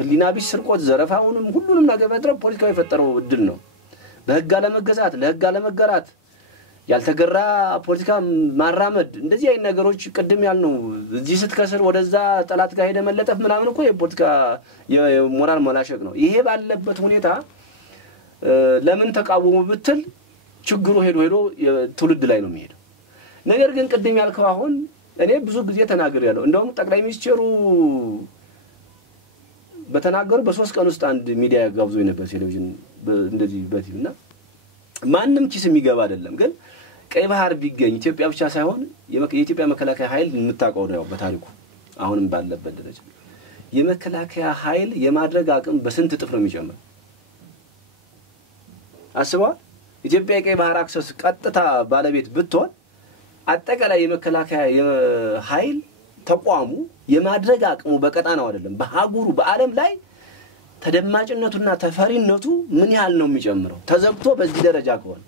ህሊና ቢስ ስርቆት ዘረፋውንም ሁሉንም ነገር ፈጥረው ፖለቲካው የፈጠረው እድል ነው በህግ አለመገዛት ለህግ አለመገራት ያልተገራ ፖለቲካ ማራመድ እንደዚህ አይነት ነገሮች ቀደም ያልነው እዚህ ስትከስር ወደዛ ጠላት ጋር ሄደ መለጠፍ ምናምን እኮ የፖለቲካ የሞራል መላሸቅ ነው ይሄ ባለበት ሁኔታ ለምን ተቃወሙ ብትል ችግሩ ሄዶ ትውልድ ላይ ነው የሚሄደው ነገር ግን ቀደም ያልከው አሁን እኔ ብዙ ጊዜ ተናገር ያለው እንደውም ጠቅላይ ሚኒስትሩ በተናገሩ በ3 ቀን ውስጥ አንድ ሚዲያ ጋብዞ የነበር ቴሌቪዥን እንደዚህ በቲቪና ማንንም ኪስ የሚገባ አይደለም ግን ቀይ ባህር ቢገኝ ኢትዮጵያ ብቻ ሳይሆን የኢትዮጵያ መከላከያ ኃይል የምታውቀው ነው በታሪኩ አሁንም ባለበት ደረጃ የመከላከያ ኃይል የማድረግ አቅም በስንት ጥፍ ነው የሚጨምረው አስበው ኢትዮጵያ ቀይ ባህር አክሰስ ቀጥታ ባለቤት ብትሆን አጠቃላይ የመከላከያ ኃይል ተቋሙ የማድረግ አቅሙ በቀጣናው አይደለም በአህጉሩ በአለም ላይ ተደማጭነቱና ተፈሪነቱ ምን ያህል ነው የሚጨምረው ተዘግቶ በዚህ ደረጃ ከሆነ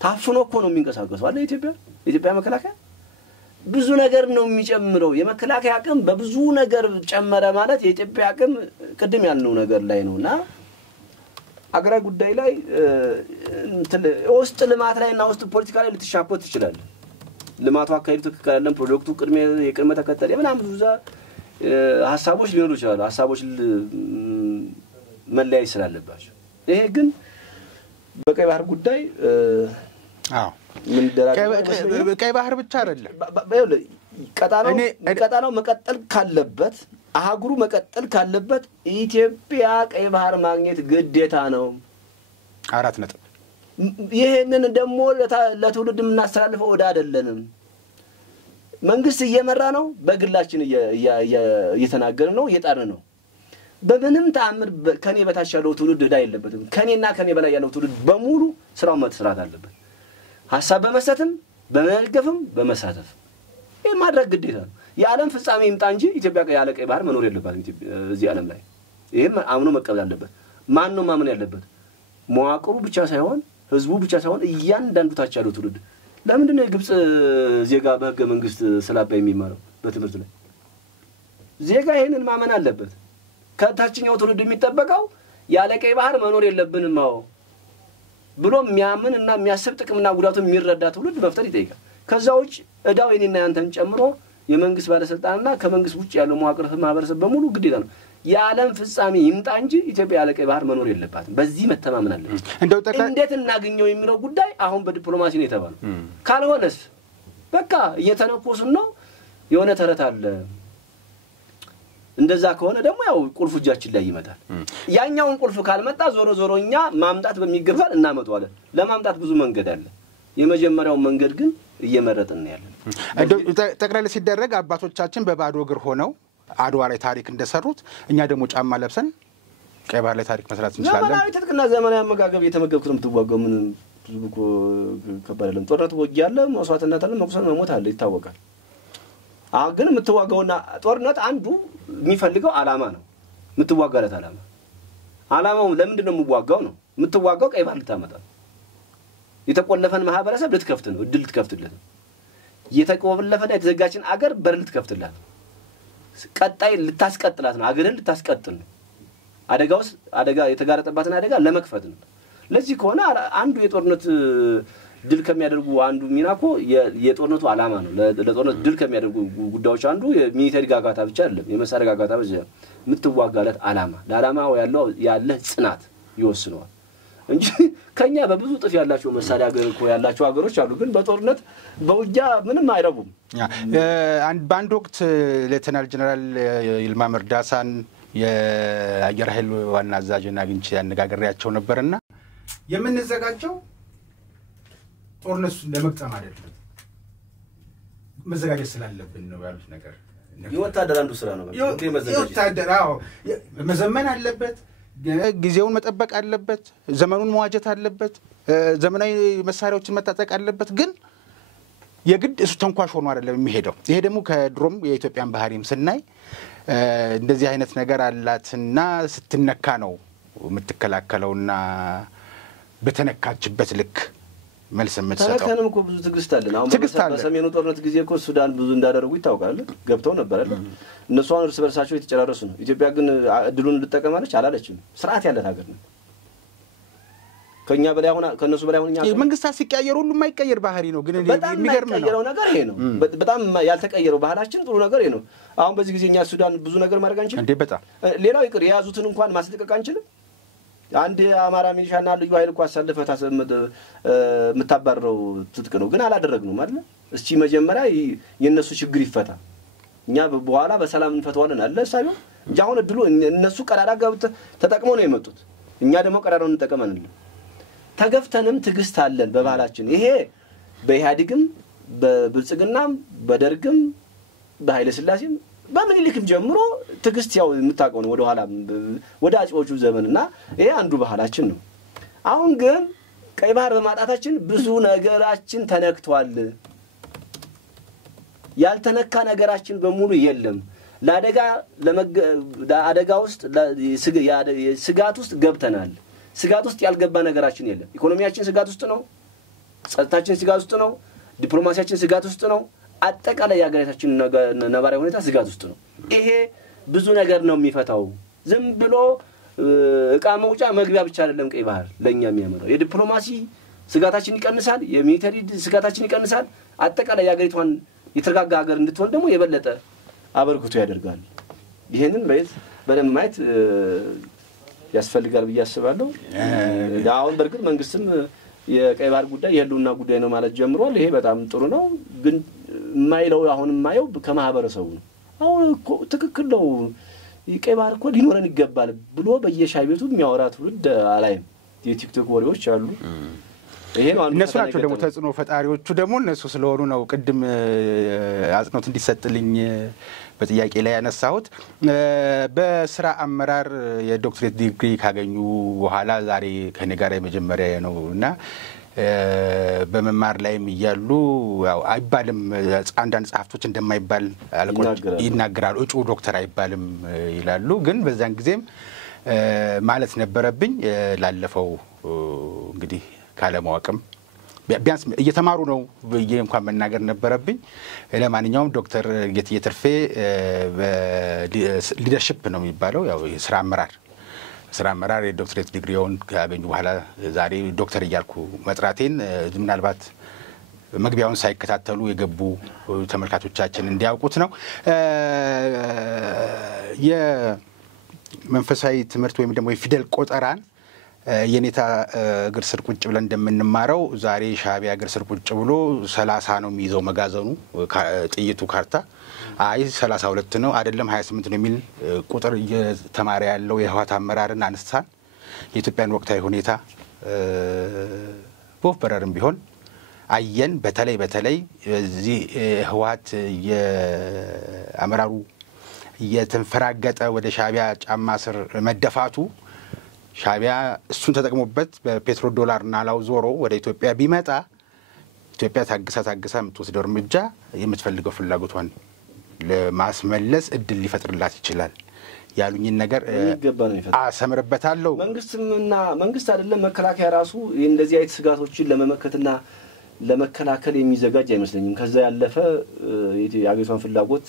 ታፍኖ እኮ ነው የሚንቀሳቀሰው አይደል ኢትዮጵያ መከላከያ ብዙ ነገር ነው የሚጨምረው የመከላከያ አቅም በብዙ ነገር ጨመረ ማለት የኢትዮጵያ አቅም ቀደም ያልነው ነገር ላይ ነውና አገራዊ ጉዳይ ላይ ውስጥ ልማት ላይና ውስጥ ፖለቲካ ላይ ልትሻኮት ይችላል ልማቱ አካሄዱ ትክክል አይደለም ፕሮጀክቱ የቅድመ ተከተል ምናምን ብዙ ሐሳቦች ሊኖሩ ይችላሉ ሐሳቦች መለያይ ስላለባቸው ይሄ ግን በቀይ ባህር ጉዳይ ምን ደራጀ ቀይ ባህር ብቻ አይደለም ቀጣናው መቀጠል ካለበት አህጉሩ መቀጠል ካለበት ኢትዮጵያ ቀይ ባህር ማግኘት ግዴታ ነው 4 ነጥብ ይሄንን ደግሞ ለትውልድ የምናስተላልፈው ወደ አይደለንም መንግስት እየመራ ነው በግላችን እየተናገረ ነው እየጣረ ነው በምንም ተአምር ከኔ በታች ያለው ትውልድ ዳ የለበትም ከኔና ከኔ በላይ ያለው ትውልድ በሙሉ ስራው መስራት አለበት ሐሳብ በመሰተም በመልገፍም በመሳተፍ ይሄ ማድረግ ግዴታ ነው የዓለም ፍጻሜ ይምጣ እንጂ ኢትዮጵያ ያለ ቀይ ባህር መኖር የለባትም እዚህ ዓለም ላይ ይሄም አምኖ መቀበል አለበት ማን ነው ማመን ያለበት መዋቅሩ ብቻ ሳይሆን ህዝቡ ብቻ ሳይሆን እያንዳንዱ ታች ያለው ትውልድ ለምንድን ነው ግብጽ ዜጋ በህገ መንግስት ስላባይ የሚማረው በትምህርት ላይ ዜጋ ይሄንን ማመን አለበት ከታችኛው ትውልድ የሚጠበቀው ያለ ቀይ ባህር መኖር የለብንም ነው ብሎ የሚያምንና የሚያስብ ጥቅምና ጉዳቱን የሚረዳ ትውልድ መፍጠር ይጠይቃል ከዛው እዳው የኔና ያንተን ጨምሮ የመንግስት ባለስልጣንና ከመንግስት ውጭ ያለው መዋቅር ማህበረሰብ በሙሉ ግዴታ ነው የዓለም ፍጻሜ ይምጣ እንጂ ኢትዮጵያ ያለ ቀይ ባህር መኖር የለባትም በዚህ መተማመን አለበት እንዴት እናገኘው የሚለው ጉዳይ አሁን በዲፕሎማሲ ነው የተባለው ካልሆነስ በቃ እየተነኮሱን ነው የሆነ ተረት አለ እንደዛ ከሆነ ደግሞ ያው ቁልፍ እጃችን ላይ ይመጣል ያኛውን ቁልፍ ካልመጣ ዞሮኛ ማምጣት በሚገባል እናመጣዋለን ለማምጣት ብዙ መንገድ አለ የመጀመሪያው መንገድ ግን እየመረጥን ያለን ጠቅላላ ሲደረግ አባቶቻችን በባዶ እግር ሆነው አድዋ ላይ ታሪክ እንደሰሩት እኛ ደግሞ ጫማ ለብሰን ቀይ ባህር ላይ ታሪክ መስራት እንችላለን። ዘመናዊ ትጥቅና ዘመናዊ አመጋገብ የተመገብኩት ነው የምትዋጋው። ምን ብዙ ከባድ አይደለም። ጦርነት ወጊያ አለ፣ መስዋዕትነት አለ፣ መቁሰል መሞት አለ ይታወቃል። ግን የምትዋጋውና ጦርነት አንዱ የሚፈልገው ዓላማ ነው። የምትዋጋለት ዓላማው ለምንድን ነው የምዋጋው ነው? የምትዋጋው ቀይ ባህር ልታመጣ ነው። የተቆለፈን ማህበረሰብ ልትከፍት ነው፣ እድል ልትከፍትለት ነው። የተቆለፈና የተዘጋችን አገር በር ልትከፍትላት ነው። ቀጣይ ልታስቀጥላት ነው። አገርን ልታስቀጥል ነው። አደጋ የተጋረጠባትን አደጋ ለመክፈት ነው። ለዚህ ከሆነ አንዱ የጦርነት ድል ከሚያደርጉ አንዱ ሚናኮ የጦርነቱ ዓላማ ነው። ለጦርነት ድል ከሚያደርጉ ጉዳዮች አንዱ የሚሊተሪ ጋጋታ ብቻ አይደለም፣ የመሳሪያ ጋጋታ ብቻ የምትዋጋለት ዓላማ ለዓላማው ያለ ጽናት ይወስነዋል እንጂ ከኛ በብዙ ጥፍ ያላቸው መሳሪያ ያላቸው ሀገሮች አሉ፣ ግን በጦርነት በውጊያ ምንም አይረቡም። በአንድ ወቅት ሌተናል ጀነራል ይልማ መርዳሳን የአየር ኃይል ዋና አዛዥና አግኝቼ ያነጋግሬያቸው ነበርና የምንዘጋጀው ጦርነቱን ለመቅጠም አይደለም መዘጋጀት ስላለብን ነው ያሉት ነገር። የወታደር አንዱ ስራ ነው። የወታደራው መዘመን አለበት፣ ጊዜውን መጠበቅ አለበት፣ ዘመኑን መዋጀት አለበት፣ ዘመናዊ መሳሪያዎችን መታጠቅ አለበት። ግን የግድ እሱ ተንኳሽ ሆኖ አይደለም የሚሄደው። ይሄ ደግሞ ከድሮም የኢትዮጵያን ባህሪም ስናይ እንደዚህ አይነት ነገር አላትና ስትነካ ነው የምትከላከለውና በተነካችበት ልክ መልስ የምትሰጠው። ተነካንም እኮ ብዙ ትግስት አለን። አሁን በሰሜኑ ጦርነት ጊዜ እኮ ሱዳን ብዙ እንዳደረጉ ይታወቃል። ገብተው ነበር አይደል? እነሱ አሁን እርስ በርሳቸው የተጨራረሱ ነው። ኢትዮጵያ ግን እድሉን ልትጠቀማለች አላለችም። ስርዓት ያላት ሀገር ነው። ከኛ በላይ ሆነ ከነሱ በላይ ሆነኛ መንግስታት ሲቀያየሩ ሁሉ የማይቀየር ባህሪ ነው። ግን የሚገርም ነው ነገር ይሄ ነው። በጣም ያልተቀየረው ባህላችን ጥሩ ነገር ይሄ ነው። አሁን በዚህ ጊዜ እኛ ሱዳን ብዙ ነገር ማድረግ አንችልም እንዴ? በጣም ሌላው ይቅር የያዙትን እንኳን ማስለቀቅ አንችልም። አንድ አማራ ሚሊሻና ልዩ ኃይል እኮ አሳልፈህ የምታባረው ትጥቅ ነው። ግን አላደረግነውም አይደል? እስቲ መጀመሪያ የነሱ ችግር ይፈታ፣ እኛ በኋላ በሰላም እንፈታዋለን አለ ሳይሆን እንጂ አሁን እድሉ እነሱ ቀዳዳ ተጠቅመው ነው የመጡት። እኛ ደግሞ ቀዳዳውን እንጠቀመናል። ተገፍተንም ትግስት አለን በባህላችን። ይሄ በኢህአዴግም በብልጽግናም በደርግም በኃይለ ሥላሴም በምኒልክም ጀምሮ ትግስት ያው የምታውቀው ነው። ወደ ኋላ ወደ አጼዎቹ ዘመንና ይሄ አንዱ ባህላችን ነው። አሁን ግን ቀይ ባህር በማጣታችን ብዙ ነገራችን ተነክቷል። ያልተነካ ነገራችን በሙሉ የለም። ለአደጋ ውስጥ ስጋት ውስጥ ገብተናል። ስጋት ውስጥ ያልገባ ነገራችን የለም። ኢኮኖሚያችን ስጋት ውስጥ ነው። ጸጥታችን ስጋት ውስጥ ነው። ዲፕሎማሲያችን ስጋት ውስጥ ነው። አጠቃላይ የሀገራችን ነባራዊ ሁኔታ ስጋት ውስጥ ነው። ይሄ ብዙ ነገር ነው የሚፈታው። ዝም ብሎ እቃ መውጫ መግቢያ ብቻ አይደለም ቀይ ባህር ለኛ የሚያመጣው። የዲፕሎማሲ ስጋታችን ይቀንሳል፣ የሚሊተሪ ስጋታችን ይቀንሳል። አጠቃላይ የሀገሪቷን የተረጋጋ ሀገር እንድትሆን ደግሞ የበለጠ አበርክቶ ያደርጋል። ይሄንን በደንብ ማየት ያስፈልጋል ብዬ አስባለሁ። አሁን በርግጥ መንግስትም የቀይ ባህር ጉዳይ የህልውና ጉዳይ ነው ማለት ጀምሯል። ይሄ በጣም ጥሩ ነው። ግን ማይለው አሁን ማየው ከማህበረሰቡ ነው። አሁን እኮ ትክክል ነው የቀይ ባህር እኮ ሊኖረን ይገባል ብሎ በየሻይ ቤቱ የሚያወራ ትውልድ አላይም። የቲክቶክ ወሬዎች አሉ። ይሄ ነው እነሱ ናቸው ደግሞ ተጽዕኖ ፈጣሪዎቹ ደግሞ እነሱ ስለሆኑ ነው ቅድም አጽንኦት እንዲሰጥልኝ በጥያቄ ላይ ያነሳሁት። በስራ አመራር የዶክትሬት ዲግሪ ካገኙ በኋላ ዛሬ ከኔ ጋር የመጀመሪያ ነውና በመማር ላይም እያሉ ያው አይባልም አንዳንድ ጸሐፍቶች እንደማይባል አለቆች ይናገራሉ። እጩ ዶክተር አይባልም ይላሉ። ግን በዛን ጊዜም ማለት ነበረብኝ ላለፈው እንግዲህ ካለማወቅም ቢያንስ እየተማሩ ነው ብዬ እንኳን መናገር ነበረብኝ። ለማንኛውም ዶክተር ጌትዬ ትርፌ ሊደርሺፕ ነው የሚባለው ያው ስራ አመራር የዶክትሬት ዲግሪውን ካገኙ በኋላ ዛሬ ዶክተር እያልኩ መጥራቴን ምናልባት መግቢያውን ሳይከታተሉ የገቡ ተመልካቾቻችን እንዲያውቁት ነው። የመንፈሳዊ ትምህርት ወይም ደግሞ የፊደል ቆጠራን የኔታ እግር ስር ቁጭ ብለን እንደምንማረው ዛሬ ሻዕቢያ እግር ስር ቁጭ ብሎ 30 ነው የሚይዘው መጋዘኑ ጥይቱ ካርታ አይ 32 ነው አይደለም 28 ነው የሚል ቁጥር እየተማረ ያለው የህወሓት አመራርና አንስታን የኢትዮጵያን ወቅታዊ ሁኔታ በወፍ በረርም ቢሆን አየን። በተለይ እዚህ ህወሓት የአመራሩ እየተንፈራገጠ ወደ ሻዕቢያ ጫማ ስር መደፋቱ ሻዕቢያ እሱን ተጠቅሞበት በፔትሮ ዶላር ናላው ዞሮ ወደ ኢትዮጵያ ቢመጣ ኢትዮጵያ ታግሳ የምትወስደው እርምጃ የምትፈልገው ፍላጎቷን ለማስመለስ እድል ሊፈጥርላት ይችላል ያሉኝን ነገር አሰምርበታለሁ። መንግስት አይደለም መከላከያ ራሱ እንደዚህ አይነት ስጋቶችን ለመመከትና ለመከላከል የሚዘጋጅ አይመስለኝም። ከዛ ያለፈ የአገሪቷን ፍላጎት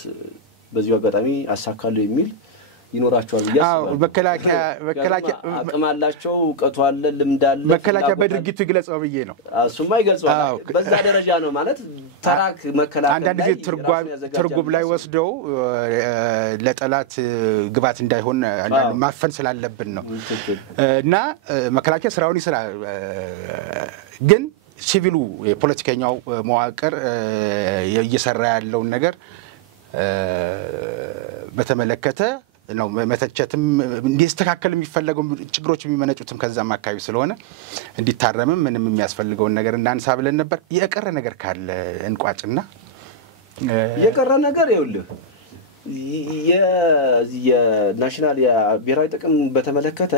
በዚሁ አጋጣሚ አሳካለሁ የሚል ይኖራቸዋል ያስባል። መከላከያ አቅም አላቸው፣ ዕውቀቱ አለ፣ ልምድ አለ። መከላከያ በድርጊቱ ይግለጸው ብዬ ነው። እሱማ ይገልጸዋል። በዛ ደረጃ ነው ማለት ተራክ መከላከያ አንዳንድ ጊዜ ትርጉም ላይ ወስደው ለጠላት ግባት እንዳይሆን ማፈን ስላለብን ነው እና መከላከያ ስራውን ይስራ። ግን ሲቪሉ የፖለቲከኛው መዋቅር እየሰራ ያለውን ነገር በተመለከተ ነው መተቸትም እንዲስተካከል የሚፈልገው ችግሮች የሚመነጩትም ከዛም አካባቢ ስለሆነ እንዲታረምም ምንም የሚያስፈልገውን ነገር እናንሳ ብለን ነበር። የቀረ ነገር ካለ እንቋጭና የቀረ ነገር ይኸውልህ የናሽናል የብሔራዊ ጥቅም በተመለከተ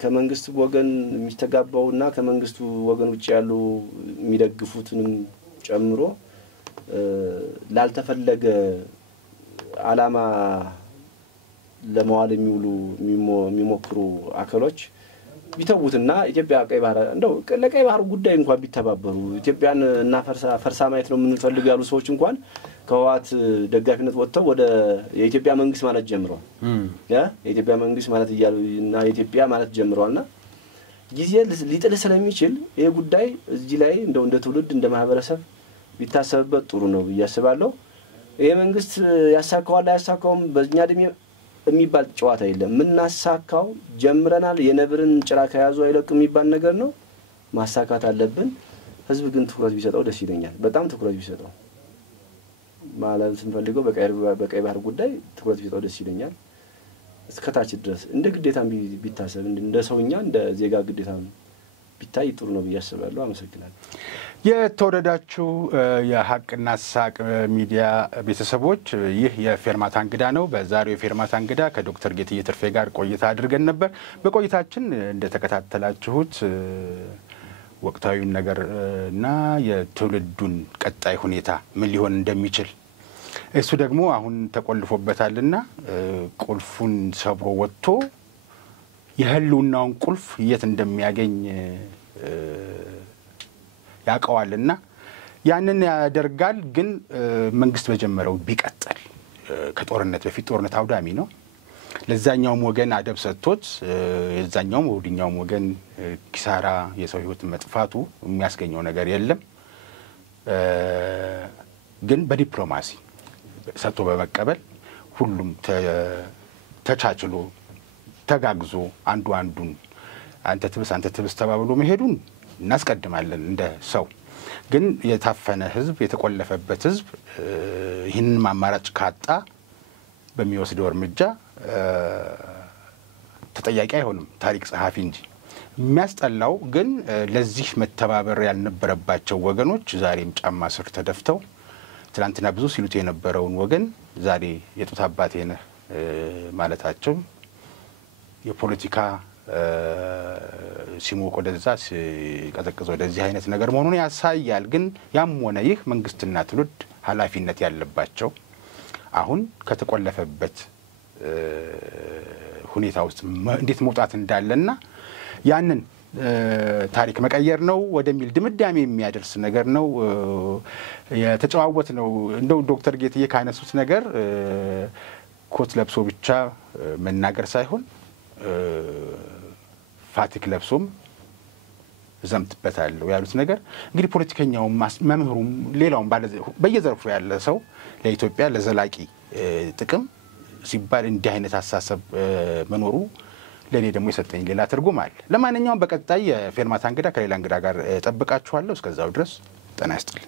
ከመንግስት ወገን የሚስተጋባውና ከመንግስቱ ወገን ውጭ ያሉ የሚደግፉትንም ጨምሮ ላልተፈለገ ዓላማ ለማዋል የሚሞክሩ አካሎች ቢተውትና ኢትዮጵያ ቀይ ባህር እንደው ለቀይ ባህር ጉዳይ እንኳን ቢተባበሩ ኢትዮጵያን እና ፈርሳ ማየት ነው የምንፈልግ ያሉ ሰዎች እንኳን ከህወሓት ደጋፊነት ወጥተው ወደ የኢትዮጵያ መንግስት ማለት ጀምረዋል። የኢትዮጵያ መንግስት ማለት ይያሉና የኢትዮጵያ ማለት ጀምረዋልና ጊዜ ሊጥል ስለሚችል ይሄ ጉዳይ እዚህ ላይ እንደው እንደ ትውልድ እንደ ማህበረሰብ ቢታሰብበት ጥሩ ነው ያስባለሁ። ይሄ መንግስት ያሳካዋል ያሳካውም በእኛ ድሜ የሚባል ጨዋታ የለም። ምናሳካው ጀምረናል። የነብርን ጭራ ከያዙ አይለቅም የሚባል ነገር ነው። ማሳካት አለብን። ህዝብ ግን ትኩረት ቢሰጠው ደስ ይለኛል። በጣም ትኩረት ቢሰጠው ማለት ስንፈልገው በቀይ ባህር ጉዳይ ትኩረት ቢሰጠው ደስ ይለኛል። እስከታች ድረስ እንደ ግዴታም ቢታሰብ እንደ ሰውኛ እንደ ዜጋ ግዴታም ቢታይ ጥሩ ነው ብያስባለሁ። አመሰግናለሁ። የተወደዳችሁ የሀቅና ሳቅ ሚዲያ ቤተሰቦች ይህ የፌርማታ እንግዳ ነው። በዛሬው የፌርማታ እንግዳ ከዶክተር ጌትዬ ትርፌ ጋር ቆይታ አድርገን ነበር። በቆይታችን እንደተከታተላችሁት ወቅታዊውን ነገር እና የትውልዱን ቀጣይ ሁኔታ ምን ሊሆን እንደሚችል እሱ ደግሞ አሁን ተቆልፎበታልና ቁልፉን ሰብሮ ወጥቶ የህልውናውን ቁልፍ የት እንደሚያገኝ ያቀዋልና ያንን ያደርጋል። ግን መንግስት በጀመረው ቢቀጥል ከጦርነት በፊት ጦርነት አውዳሚ ነው። ለዛኛውም ወገን አደብ ሰጥቶት የዛኛውም ወዲኛውም ወገን ኪሳራ የሰው ህይወት መጥፋቱ የሚያስገኘው ነገር የለም። ግን በዲፕሎማሲ ሰጥቶ በመቀበል ሁሉም ተቻችሎ ተጋግዞ አንዱ አንዱን አንተ ትብስ ተባብሎ መሄዱን እናስቀድማለን እንደ ሰው። ግን የታፈነ ህዝብ የተቆለፈበት ህዝብ ይህንን አማራጭ ካጣ በሚወስደው እርምጃ ተጠያቂ አይሆንም ታሪክ ጸሐፊ እንጂ። የሚያስጠላው ግን ለዚህ መተባበር ያልነበረባቸው ወገኖች ዛሬም ጫማ ስር ተደፍተው ትናንትና ብዙ ሲሉት የነበረውን ወገን ዛሬ የጡት አባቴ ነህ ማለታቸው የፖለቲካ ሲሞቅ ወደዛ ሲቀዘቅዝ ወደዚህ አይነት ነገር መሆኑን ያሳያል። ግን ያም ሆነ ይህ መንግስትና ትውልድ ኃላፊነት ያለባቸው አሁን ከተቆለፈበት ሁኔታ ውስጥ እንዴት መውጣት እንዳለና ያንን ታሪክ መቀየር ነው ወደሚል ድምዳሜ የሚያደርስ ነገር ነው የተጨዋወት ነው። እንደው ዶክተር ጌትዬ ካነሱት ነገር ኮት ለብሶ ብቻ መናገር ሳይሆን ፋቲክ ለብሶም ዘምትበታለሁ ያሉት ነገር እንግዲህ ፖለቲከኛውም መምህሩም ሌላውም በየዘርፉ ያለ ሰው ለኢትዮጵያ ለዘላቂ ጥቅም ሲባል እንዲህ አይነት አሳሰብ መኖሩ ለኔ ደግሞ የሰጠኝ ሌላ ትርጉም አለ። ለማንኛውም በቀጣይ የፌርማታ እንግዳ ከሌላ እንግዳ ጋር ጠብቃችኋለሁ። እስከዛው ድረስ ጤና ይስጥልኝ።